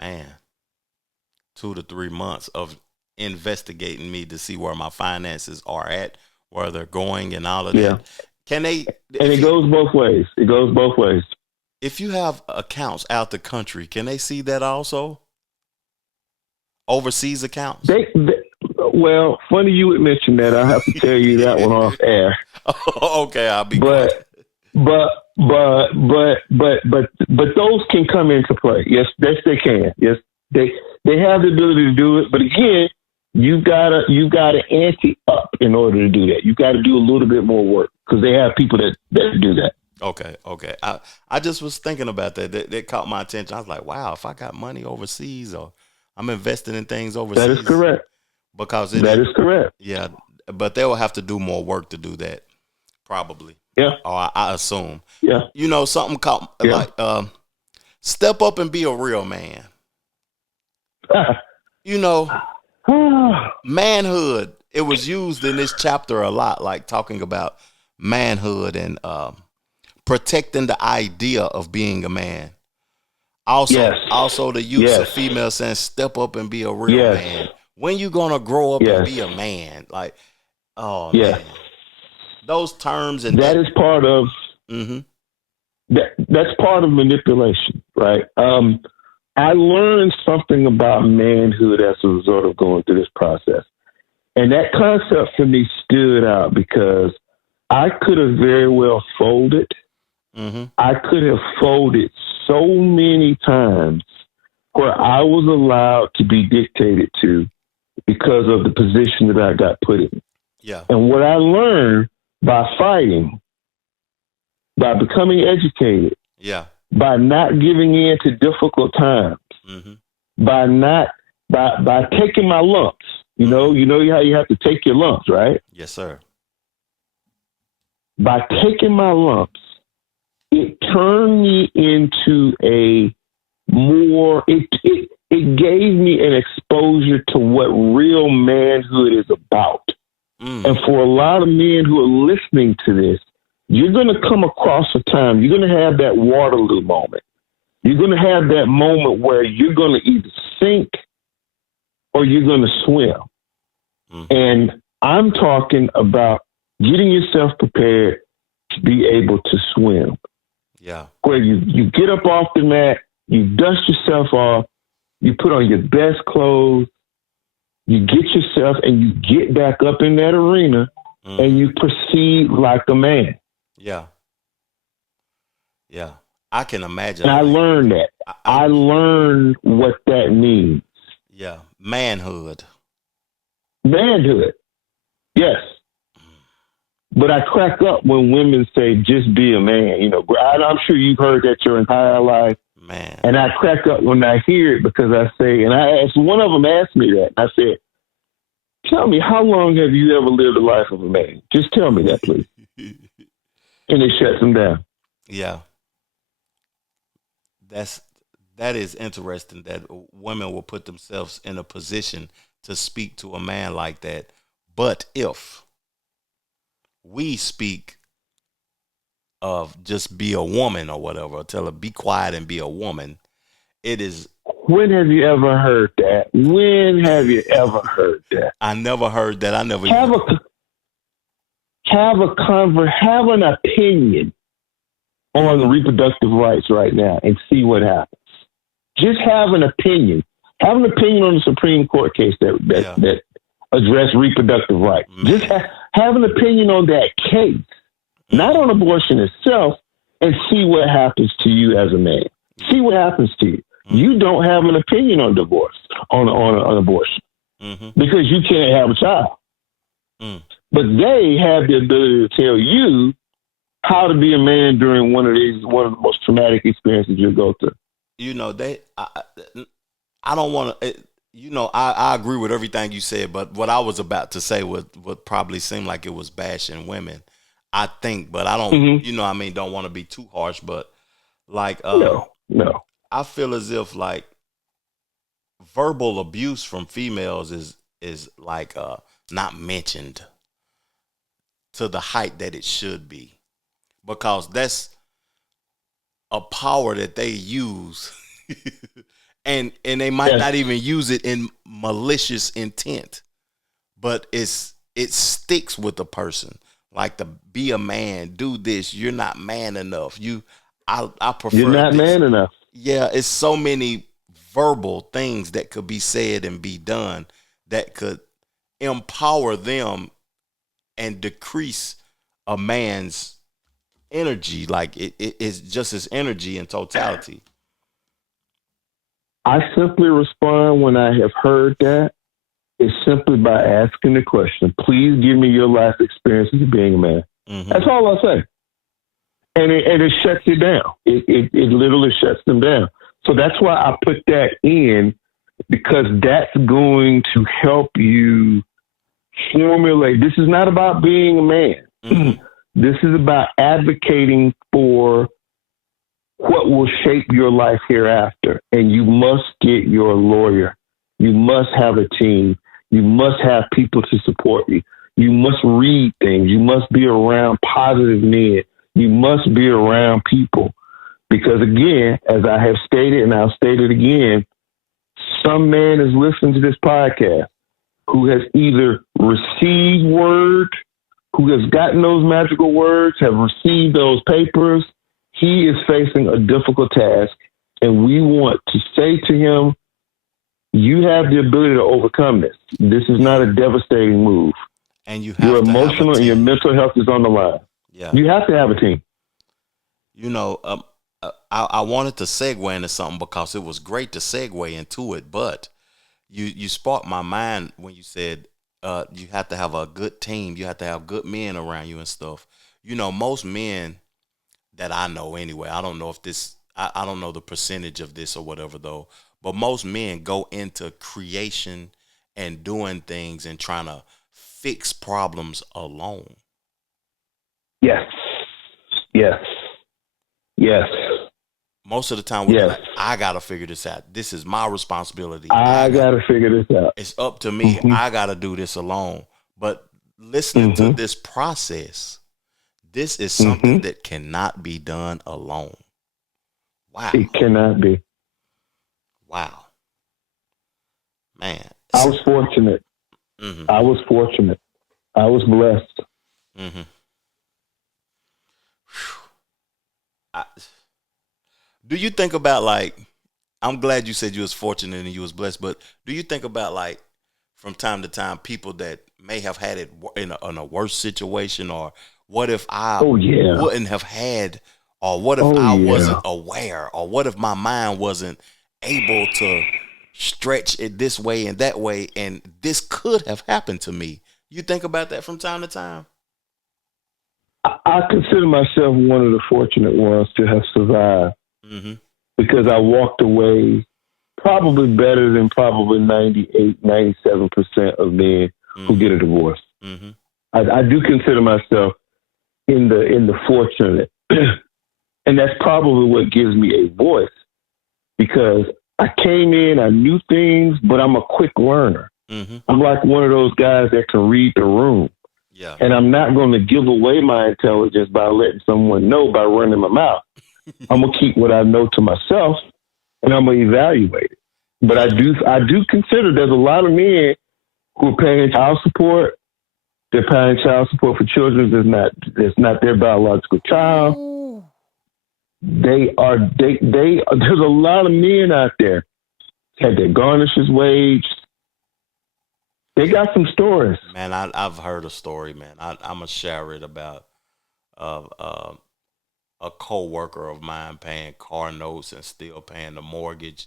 Man, 2 to 3 months of investigating me to see where my finances are at, where they're going, and all of Yeah. that. Can they? And it goes both ways. It goes both ways. If you have accounts out the country, can they see that also? Overseas accounts? Well, funny you would mention that. I have to tell you that one off air. Okay, I'll be But quiet. but those can come into play. Yes, they can. Yes, they have the ability to do it. But again, you gotta ante up in order to do that. You got to do a little bit more work because they have people that do that. Okay. I just was thinking about that. That caught my attention. I was like, wow, if I got money overseas or I'm investing in things overseas. That is correct. Because that is correct. Yeah, but they will have to do more work to do that, probably. Yeah. Or I assume. Yeah. You know, something called like step up and be a real man. You know, manhood. It was used in this chapter a lot, like talking about manhood and protecting the idea of being a man. Also the use of female saying step up and be a real man. When you gonna grow up and be a man? Like, man. Those terms and that is part of that's part of manipulation, right? I learned something about manhood as a result of going through this process. And that concept for me stood out because I could have very well folded. I could have folded so many times where I was allowed to be dictated to because of the position that I got put in. Yeah. And what I learned by fighting, by becoming educated, by not giving in to difficult times, by taking my lumps. You know how you have to take your lumps, right? Yes, sir. By taking my lumps, it turned me into a more, it gave me an exposure to what real manhood is about. And for a lot of men who are listening to this, you're going to come across a time, you're going to have that Waterloo moment. You're going to have that moment where you're going to either sink or you're going to swim. And I'm talking about getting yourself prepared to be able to swim. Yeah. Where you get up off the mat, you dust yourself off, you put on your best clothes, you get yourself and you get back up in that arena and you proceed like a man. Yeah. Yeah. I can imagine. And I learned that. I learned what that means. Yeah. Manhood. Yes. But I crack up when women say, just be a man. You know, I'm sure you've heard that your entire life. Man. And I crack up when I hear it because I say, and I asked, one of them asked me that. I said, tell me, how long have you ever lived the life of a man? Just tell me that, please. And it shuts them down. Yeah. That is interesting that women will put themselves in a position to speak to a man like that. But if we speak of just be a woman or whatever, or tell her be quiet and be a woman, it is. When have you ever heard that? When have you ever heard that? I never heard that. I never have an opinion on reproductive rights right now and see what happens. Just have an opinion. Have an opinion on the Supreme Court case that addressed reproductive rights. Just have an opinion on that case, not on abortion itself, and see what happens to you as a man. See what happens to you. You don't have an opinion on divorce, on abortion, because you can't have a child. But they have the ability to tell you how to be a man during one of the most traumatic experiences you'll go through. You know, I don't want to, you know, I agree with everything you said, but what I was about to say would probably seem like it was bashing women. I think, but I don't, Mhm. you know, what I mean, don't want to be too harsh, but like, No. I feel as if like verbal abuse from females is like not mentioned to the height that it should be, because that's a power that they use, and they might Yes. not even use it in malicious intent, but it sticks with the person. Like, to be a man, do this. You're not man enough. I You're prefer not this. man enough. Yeah, it's so many verbal things that could be said and be done that could empower them and decrease a man's energy. Like, it's just his energy in totality. I simply respond when I have heard that is simply by asking the question, please give me your life experiences of being a man. Mm-hmm. That's all I say. And it shuts it down. It literally shuts them down. So that's why I put that in, because that's going to help you formulate. This is not about being a man. Mm-hmm. This is about advocating for what will shape your life hereafter. And you must get your lawyer. You must have a team. You must have people to support you. You must read things. You must be around positive men. You must be around people. Because again, as I have stated, and I'll state it again, some man is listening to this podcast who has either received word, who has gotten those magical words, have received those papers. He is facing a difficult task, and we want to say to him, you have the ability to overcome this. This is not a devastating move. And you have Your to have a emotional and your team. mental health is on the line. Yeah. You have to have a team. You know, I wanted to segue into something because it was great to segue into it, but you sparked my mind when you said you have to have a good team. You have to have good men around you and stuff. You know, most men that I know anyway, I don't know if this, I don't know the percentage of this or whatever though, but most men go into creation and doing things and trying to fix problems alone. Yes. Yes. Yes. Most of the time, we're Yes. like, I got to figure this out. This is my responsibility. I got to figure this out. It's up to me. Mhm. I got to do this alone. But listening to Mhm. this process, this is something that cannot be done alone. Wow. It cannot be. Wow. Man. I was fortunate. Mm-hmm. I was fortunate. I was blessed. Mm-hmm. Do you think about, like, I'm glad you said you was fortunate and you was blessed, but do you think about, like, from time to time, people that may have had it in a worse situation, or what if I wouldn't have had, or what if I wasn't aware, or what if my mind wasn't able to stretch it this way and that way, and this could have happened to me? You think about that from time to time? I consider myself one of the fortunate ones to have survived, Mm-hmm. because I walked away probably better than probably 98, 97% of men who get a divorce. Mm-hmm. I do consider myself in the fortunate, and that's probably what gives me a voice, because I came in, I knew things, but I'm a quick learner. Mm-hmm. I'm like one of those guys that can read the room. Yeah. And I'm not going to give away my intelligence by letting someone know by running my mouth. I'm going to keep what I know to myself, and I'm going to evaluate it. But I do consider there's a lot of men who are paying child support. They're paying child support for children that's not their biological child. There's a lot of men out there had their garnishes waged. They got some stories. Man, I've heard a story, man. I'm going to share it about a co-worker of mine paying car notes and still paying the mortgage,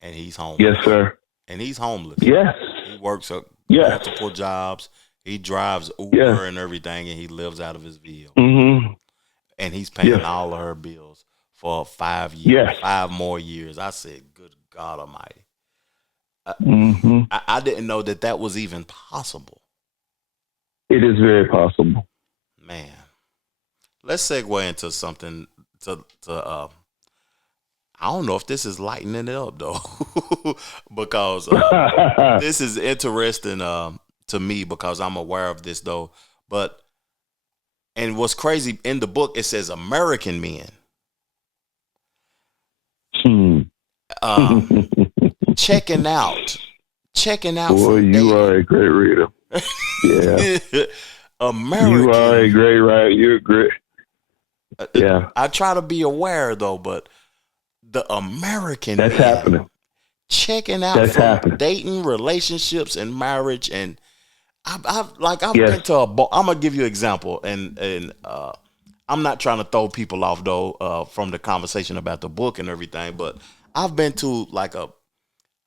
and he's homeless. Yes, sir. And he's homeless. Yes. He works Yes. multiple jobs. He drives Uber Yes. and everything, and he lives out of his vehicle. Mm-hmm. And he's paying Yes. all of her bills for 5 years, Yes. 5 more years. I said, good God Almighty. Mm-hmm. I didn't know that was even possible. It is very possible. Man. let's segue into something to I don't know if this is lightening it up though, because this is interesting to me because I'm aware of this though. But and what's crazy in the book, it says American men checking out. Boy, you dating. are a great reader. Yeah, American. you are a great writer. You're great. Yeah, I try to be aware though, but the American that's man happening. checking out That's from happening. dating, relationships, and marriage, and I've Yes. been to a bar. I'm gonna give you an example, and I'm not trying to throw people off though from the conversation about the book and everything, but I've been to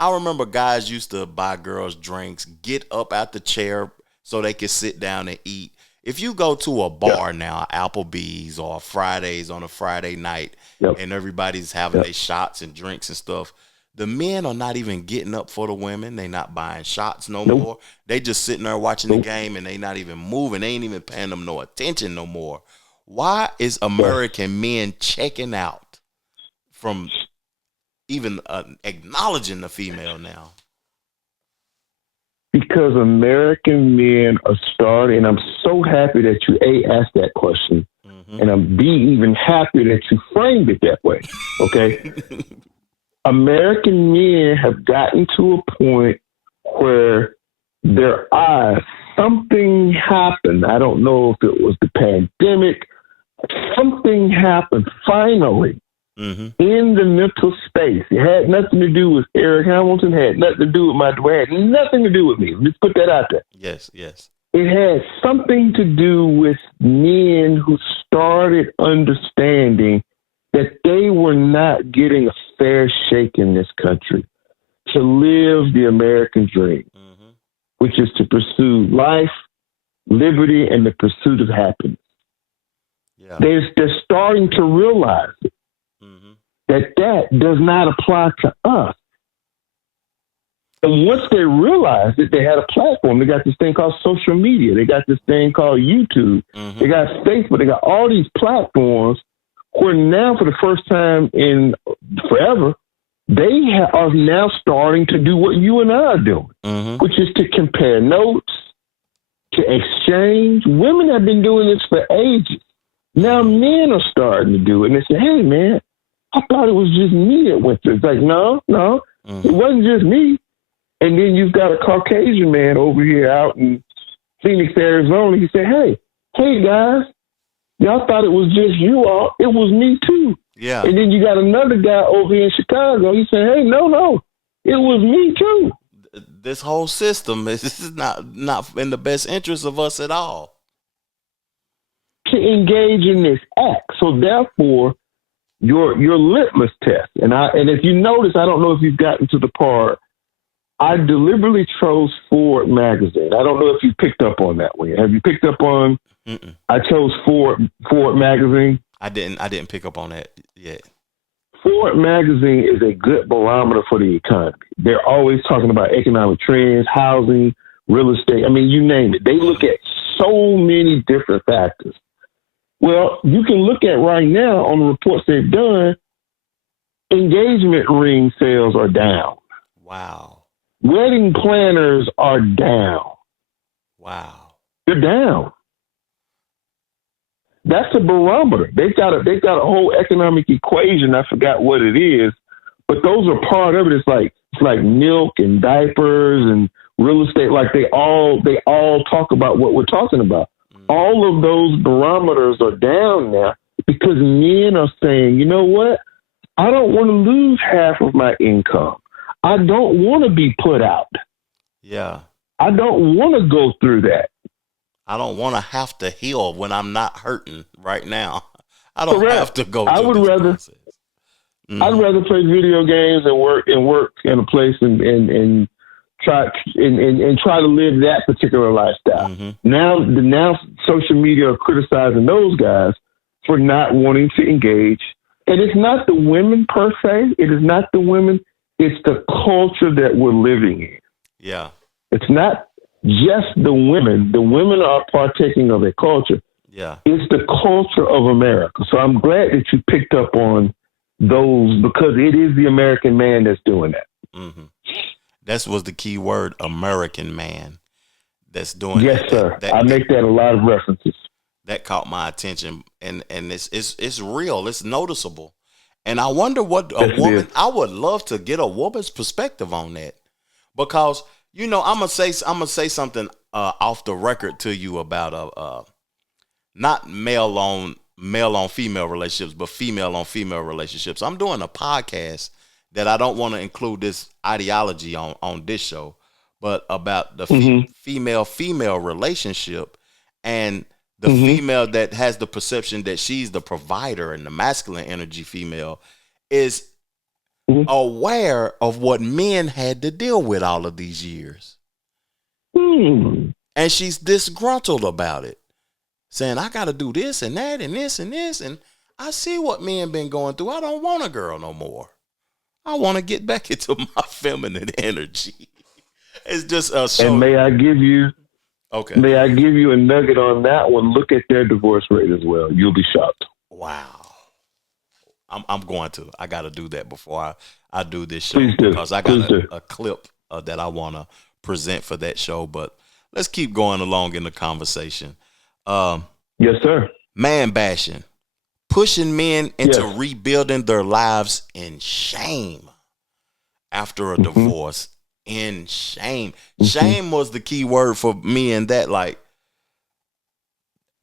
I remember guys used to buy girls drinks, get up out the chair so they could sit down and eat. If you go to a bar now, Applebee's or Fridays on a Friday night, Yep. and everybody's having Yep. their shots and drinks and stuff, the men are not even getting up for the women. They not buying shots no Nope. more. They just sitting there watching the Nope. game and they not even moving. They ain't even paying them no attention no more. Why is American men checking out from even acknowledging the female now? Because American men are starting, and I'm so happy that you asked that question, and I'm even happy that you framed it that way. Okay, American men have gotten to a point where their eyes, something happened. I don't know if it was the pandemic. Something happened finally in the mental space. It had nothing to do with Eric Hamilton, had nothing to do with my dad, had nothing to do with me. Let's put that out there. Yes. It had something to do with men who started understanding that they were not getting a fair shake in this country to live the American dream, which is to pursue life, liberty, and the pursuit of happiness. Yeah. They're starting to realize that does not apply to us. And once they realized it, they had a platform. They got this thing called social media. They got this thing called YouTube. They got Facebook. They got all these platforms where now, for the first time in forever, they are now starting to do what you and I are doing, which is to compare notes, to exchange. Women have been doing this for ages. Now men are starting to do it. And they say, hey, man, I thought it was just me that went through. It's like, no, it wasn't just me. And then you've got a Caucasian man over here out in Phoenix, Arizona. He said, hey, guys, y'all thought it was just you all. It was me, too. Yeah. And then you got another guy over here in Chicago. He said, hey, no, it was me, too. This whole system is not in the best interest of us at all. To engage in this act. So therefore, your litmus test, and if you notice, I don't know if you've gotten to the part, I deliberately chose Ford magazine. I don't know if you picked up on that one. Have you picked up on? I chose Ford magazine. I didn't pick up on that yet. Ford magazine is a good barometer for the economy. They're always talking about economic trends, housing, real estate. I mean, you name it. They look at so many different factors. Well, you can look at right now on the reports they've done, engagement ring sales are down. Wow. Wedding planners are down. Wow. They're down. That's a barometer. They've got a whole economic equation. I forgot what it is, but those are part of it. It's like milk and diapers and real estate. Like they all talk about what we're talking about. All of those barometers are down now because men are saying, you know what? I don't want to lose half of my income. I don't want to be put out. Yeah. I don't want to go through that. I don't want to have to heal when I'm not hurting right now. I don't Correct. have to go I through would this rather- process. I'd rather play video games and work in a place and try to live that particular lifestyle. Now social media are criticizing those guys for not wanting to engage. And it's not the women per se. It is not the women. It's the culture that we're living in. Yeah. It's not just the women. The women are partaking of a culture. Yeah. It's the culture of America. So I'm glad that you picked up on those because it is the American man that's doing that. Mm-hmm. That was the key word, American man, that's doing Yes, that. sir. I make that a lot of references. That caught my attention, and it's real. It's noticeable, and I wonder what a woman. I would love to get a woman's perspective on that, because I'm gonna say something off the record to you about not male on female relationships, but female on female relationships. I'm doing a podcast that I don't want to include this ideology on this show, but about the female relationship, and the female that has the perception that she's the provider, and the masculine energy female is aware of what men had to deal with all of these years. And she's disgruntled about it, saying, I got to do this and that and this and this. And I see what men been going through. I don't want a girl no more. I want to get back into my feminine energy. It's just a show. And may I give you a nugget on that one? Look at their divorce rate as well. You'll be shocked. Wow. I'm going to. I got to do that before I do this show, because I got a clip that I want to present for that show. But let's keep going along in the conversation. Yes, sir. Man bashing, pushing men into rebuilding their lives in shame after a divorce. In shame. Shame was the key word for me in that. Like,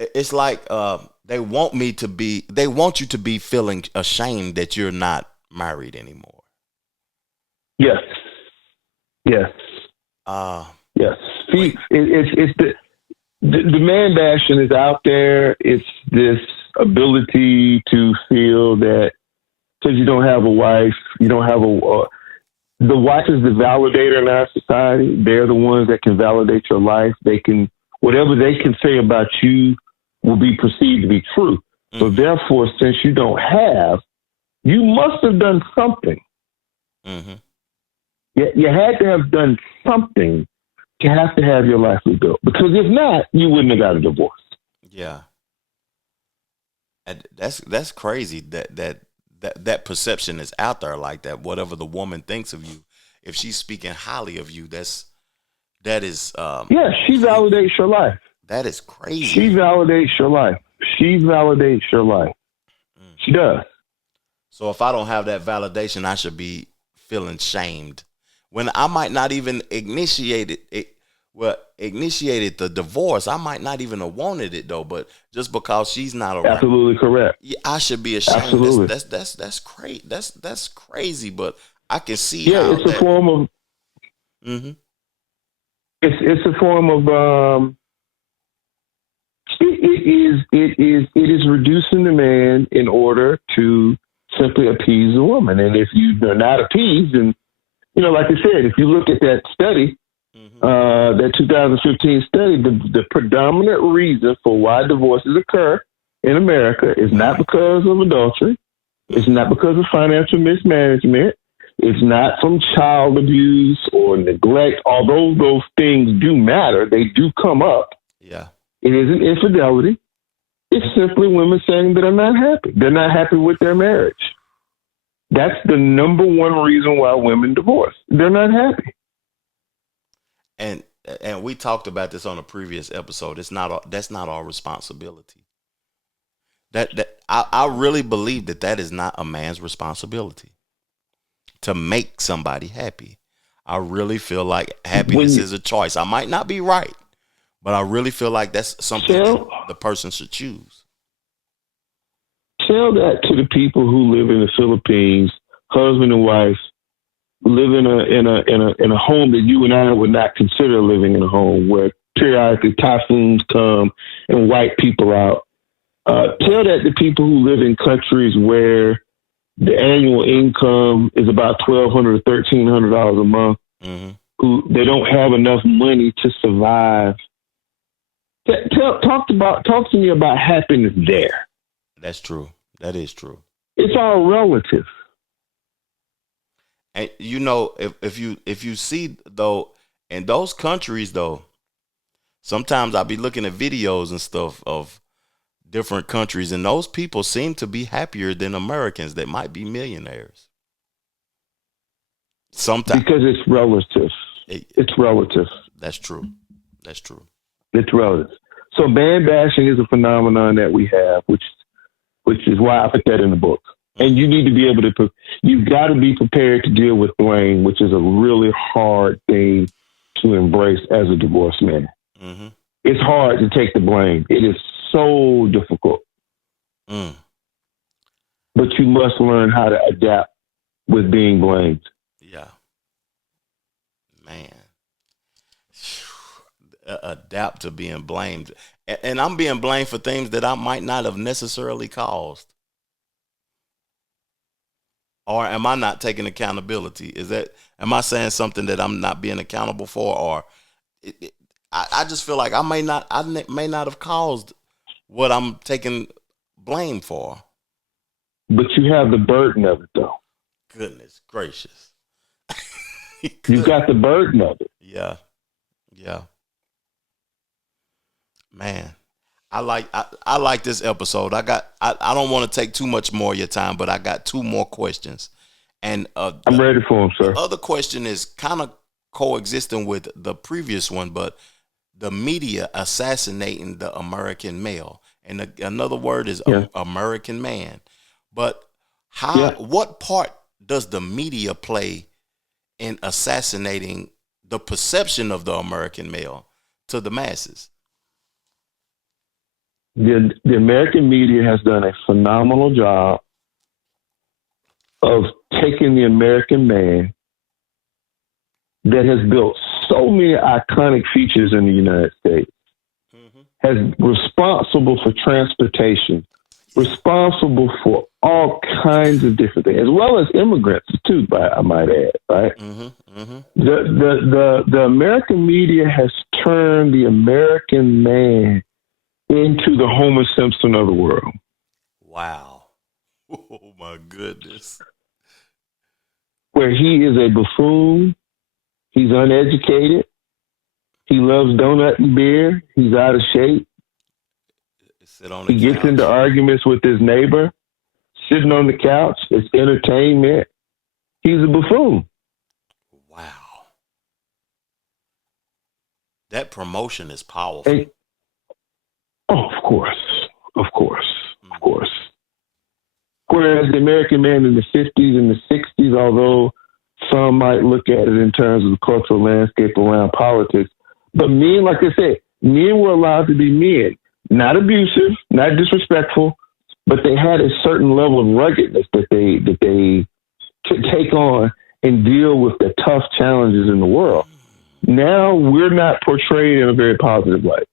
it's like they want you to be feeling ashamed that you're not married anymore. Yes. Yes. Yes. See, it's the man bashing is out there. It's this ability to feel that because you don't have a wife, you don't have the wife is the validator in our society. They're the ones that can validate your life. They can, whatever they can say about you will be perceived to be true. So therefore, since you don't have, you must have done something. You had to have done something to have your life rebuilt. Because if not, you wouldn't have got a divorce. Yeah. And that's crazy that perception is out there like that. Whatever the woman thinks of you, if she's speaking highly of you, that is she validates your life. That is crazy. She validates your life. She validates your life. She does. So if I don't have that validation, I should be feeling shamed when I might not even initiated the divorce. I might not even have wanted it though, but just because she's not around. Absolutely correct. Yeah, I should be ashamed. Absolutely. That's crazy. That's crazy, but I can see it's a form of it's a form of it is reducing the man in order to simply appease the woman. And if you're not appeased, and like I said, if you look at that study, that 2015 study, the predominant reason for why divorces occur in America is not because of adultery. It's not because of financial mismanagement. It's not from child abuse or neglect, although those things do matter. They do come up. Yeah. It isn't infidelity. It's simply women saying that they're not happy. They're not happy with their marriage. That's the number one reason why women divorce. They're not happy. And we talked about this on a previous episode. That's not our responsibility. I really believe that is not a man's responsibility to make somebody happy. I really feel like happiness is a choice. I might not be right, but I really feel like that's something that the person should choose. Tell that to the people who live in the Philippines, husband and wife, live in a home that you and I would not consider living in a home, where periodically typhoons come and wipe people out. Tell that to people who live in countries where the annual income is about $1,200 to $1,300 a month, who they don't have enough money to survive. Talk to me about happiness there. That's true. That is true. It's all relative. And if you see though, in those countries though, sometimes I'll be looking at videos and stuff of different countries, and those people seem to be happier than Americans that might be millionaires. Sometimes Because it's relative. It's relative. that's true. That's true. It's relative. So man bashing is a phenomenon that we have, which is why I put that in the book. And you need to be able to, you've got to be prepared to deal with blame, which is a really hard thing to embrace as a divorced man. Mm-hmm. It's hard to take the blame. It is so difficult. Mm. But you must learn how to adapt with being blamed. Yeah. Man. Adapt to being blamed. And I'm being blamed for things that I might not have necessarily caused. Or am I not taking accountability? Am I saying something that I'm not being accountable for? Or I just feel like I may not have caused what I'm taking blame for. But you have the burden of it, though. Goodness gracious. You've got the burden of it. Yeah. Yeah. Man, I like this episode. I don't want to take too much more of your time, but I got two more questions. And I'm ready for them, sir. The other question is kind of coexisting with the previous one, but the media assassinating the American male. And another word is American man. But what part does the media play in assassinating the perception of the American male to the masses? The American media has done a phenomenal job of taking the American man that has built so many iconic features in the United States, has responsible for transportation, responsible for all kinds of different things, as well as immigrants too, I might add, right? The American media has turned the American man into the Homer Simpson of the world. Wow. Oh my goodness. Where he is a buffoon, he's uneducated, he loves donut and beer, he's out of shape. He gets into arguments with his neighbor, sitting on the couch, it's entertainment. He's a buffoon. Wow. That promotion is powerful. And, of course. Whereas the American man in the 50s and the 60s, although some might look at it in terms of the cultural landscape around politics, but men, like I said, men were allowed to be men, not abusive, not disrespectful, but they had a certain level of ruggedness that they could take on and deal with the tough challenges in the world. Now we're not portrayed in a very positive light.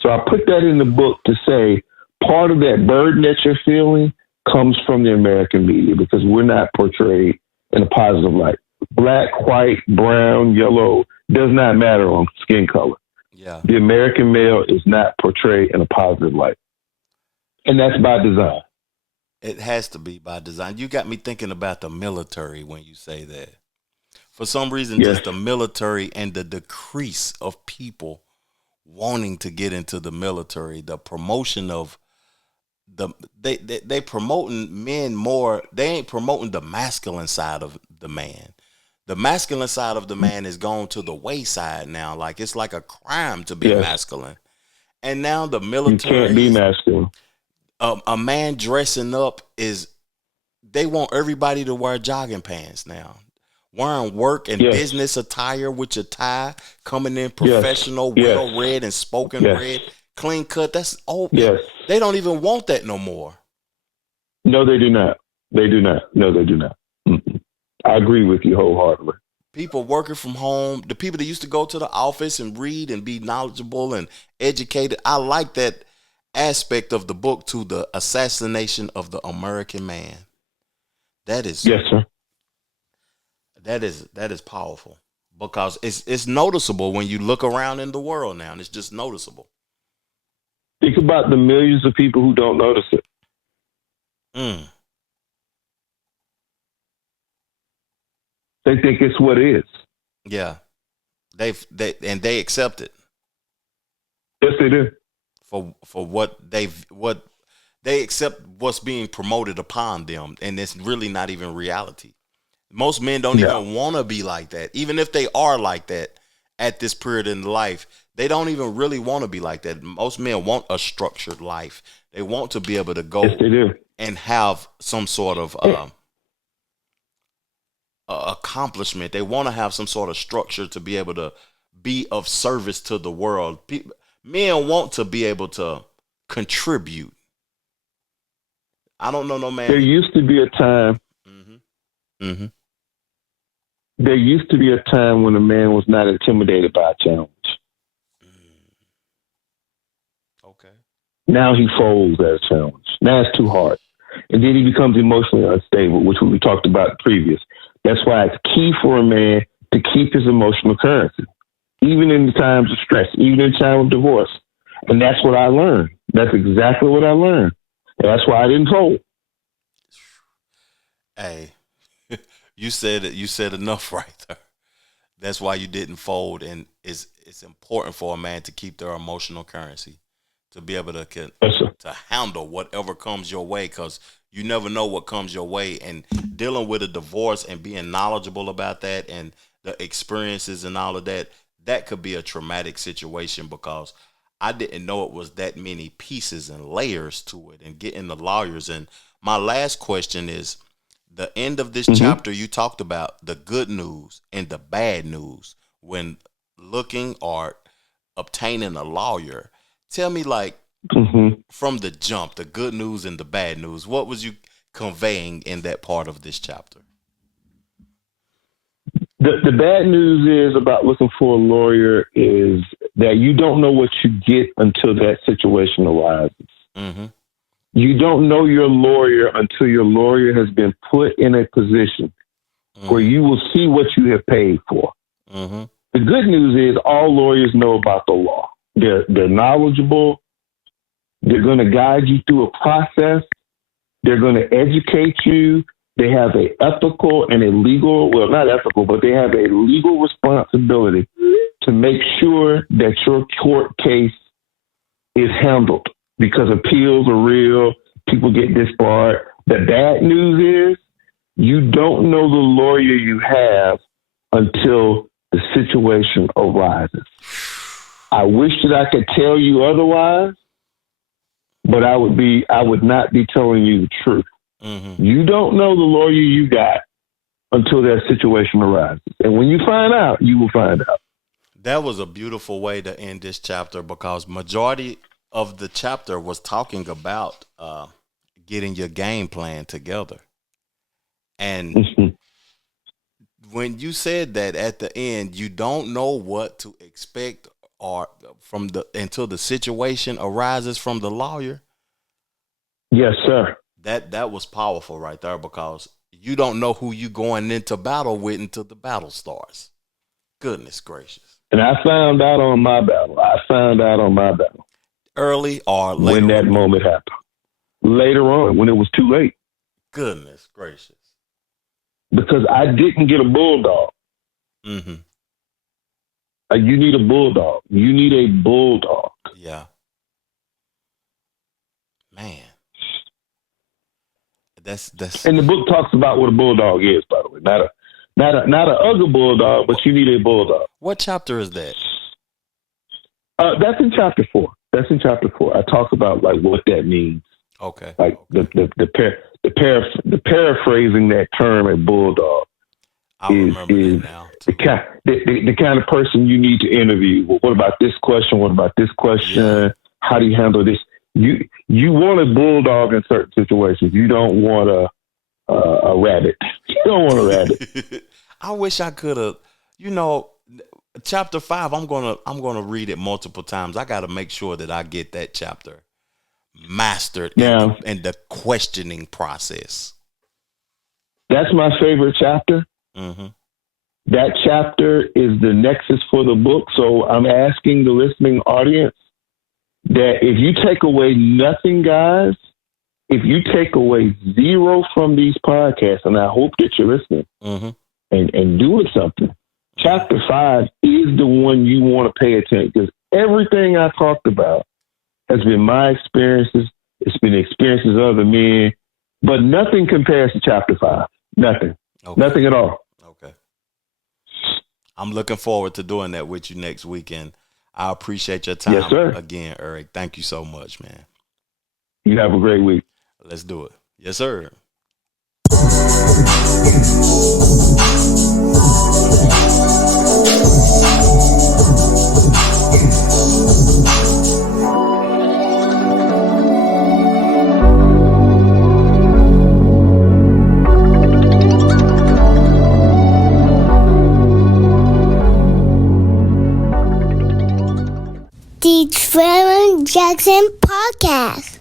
So I put that in the book to say part of that burden that you're feeling comes from the American media because we're not portrayed in a positive light. Black, white, brown, yellow, does not matter on skin color. Yeah. The American male is not portrayed in a positive light. And that's by design. It has to be by design. You got me thinking about the military when you say that. For some reason, just the military and the decrease of people wanting to get into the military, the promotion of they promoting men more. They ain't promoting the masculine side of the man. The masculine side of the man is gone to the wayside now. Like it's like a crime to be masculine. And now the military, you can't be masculine. A man dressing up they want everybody to wear jogging pants now. Wearing work and business attire with your tie, coming in professional, well read and spoken read, clean cut. That's old. Yes. They don't even want that no more. No, they do not. They do not. No, they do not. Mm-mm. I agree with you wholeheartedly. People working from home, the people that used to go to the office and read and be knowledgeable and educated. I like that aspect of the book to the assassination of the American man. That is yes, sir. That is powerful because it's noticeable when you look around in the world now. And it's just noticeable. Think about the millions of people who don't notice it. They think it's what it is. Yeah, they accept it. Yes, they do. for what they accept what's being promoted upon them, and it's really not even reality. Most men don't even want to be like that. Even if they are like that at this period in life, they don't even really want to be like that. Most men want a structured life. They want to be able to go Yes, they do. and have some sort of accomplishment. They want to have some sort of structure to be able to be of service to the world. Men want to be able to contribute. I don't know no man. There used to be a time. Mm-hmm. There used to be a time when a man was not intimidated by a challenge. Okay. Now he folds at a challenge. Now it's too hard. And then he becomes emotionally unstable, which we talked about previous. That's why it's key for a man to keep his emotional currency, even in the times of stress, even in time of divorce. And that's what I learned. That's exactly what I learned. And that's why I didn't fold. Hey, you said it. You said enough right there. That's why you didn't fold, and it's important for a man to keep their emotional currency, to be able to to handle whatever comes your way, because you never know what comes your way. And dealing with a divorce and being knowledgeable about that and the experiences and all of that, that could be a traumatic situation, because I didn't know it was that many pieces and layers to it, and getting the lawyers. And my last question is, the end of this chapter, you talked about the good news and the bad news when looking or obtaining a lawyer. Tell me, like, from the jump, the good news and the bad news, what was you conveying in that part of this chapter? The bad news is about looking for a lawyer is that you don't know what you get until that situation arises. Mm-hmm. You don't know your lawyer until your lawyer has been put in a position where you will see what you have paid for. Mm-hmm. The good news is all lawyers know about the law. They're knowledgeable. They're going to guide you through a process. They're going to educate you. They have a ethical and a legal, well, not ethical, but they have a legal responsibility to make sure that your court case is handled, because appeals are real. People get disbarred. The bad news is you don't know the lawyer you have until the situation arises. I wish that I could tell you otherwise, but I would not be telling you the truth. Mm-hmm. You don't know the lawyer you got until that situation arises. And when you find out, you will find out. That was a beautiful way to end this chapter, because majority of the chapter was talking about getting your game plan together. And when you said that at the end, you don't know what to expect or until the situation arises from the lawyer. Yes, sir. That was powerful right there, because you don't know who you going into battle with until the battle starts. Goodness gracious. And I found out on my battle. Early or later? When that moment happened. Later on, when it was too late. Goodness gracious. Because I didn't get a bulldog. Mm-hmm. You need a bulldog. You need a bulldog. Yeah. Man. That's And the book talks about what a bulldog is, by the way. Not an ugly bulldog, but you need a bulldog. What chapter is that? That's in chapter 4. I talk about like what that means. Okay. Like okay. the paraphrasing that term, a bulldog, is now, the kind of person you need to interview. Well, what about this question? What about this question? Yeah. How do you handle this? You want a bulldog in certain situations. You don't want a rabbit. You don't want a rabbit. I wish I could have. Chapter 5. I'm gonna read it multiple times. I got to make sure that I get that chapter mastered in the questioning process. That's my favorite chapter. Mm-hmm. That chapter is the nexus for the book. So I'm asking the listening audience that if you take away nothing, guys, if you take away zero from these podcasts, and I hope that you're listening and doing something, chapter 5 is the one you want to pay attention, because everything I talked about That's been my experiences. It's been the experiences of other men, but nothing compares to chapter 5. Nothing. Okay. Nothing at all. Okay. I'm looking forward to doing that with you next weekend. I appreciate your time. Yes, sir. Again, Eric. Thank you so much, man. You have a great week. Let's do it. Yes, sir. The Trevor Jackson Podcast.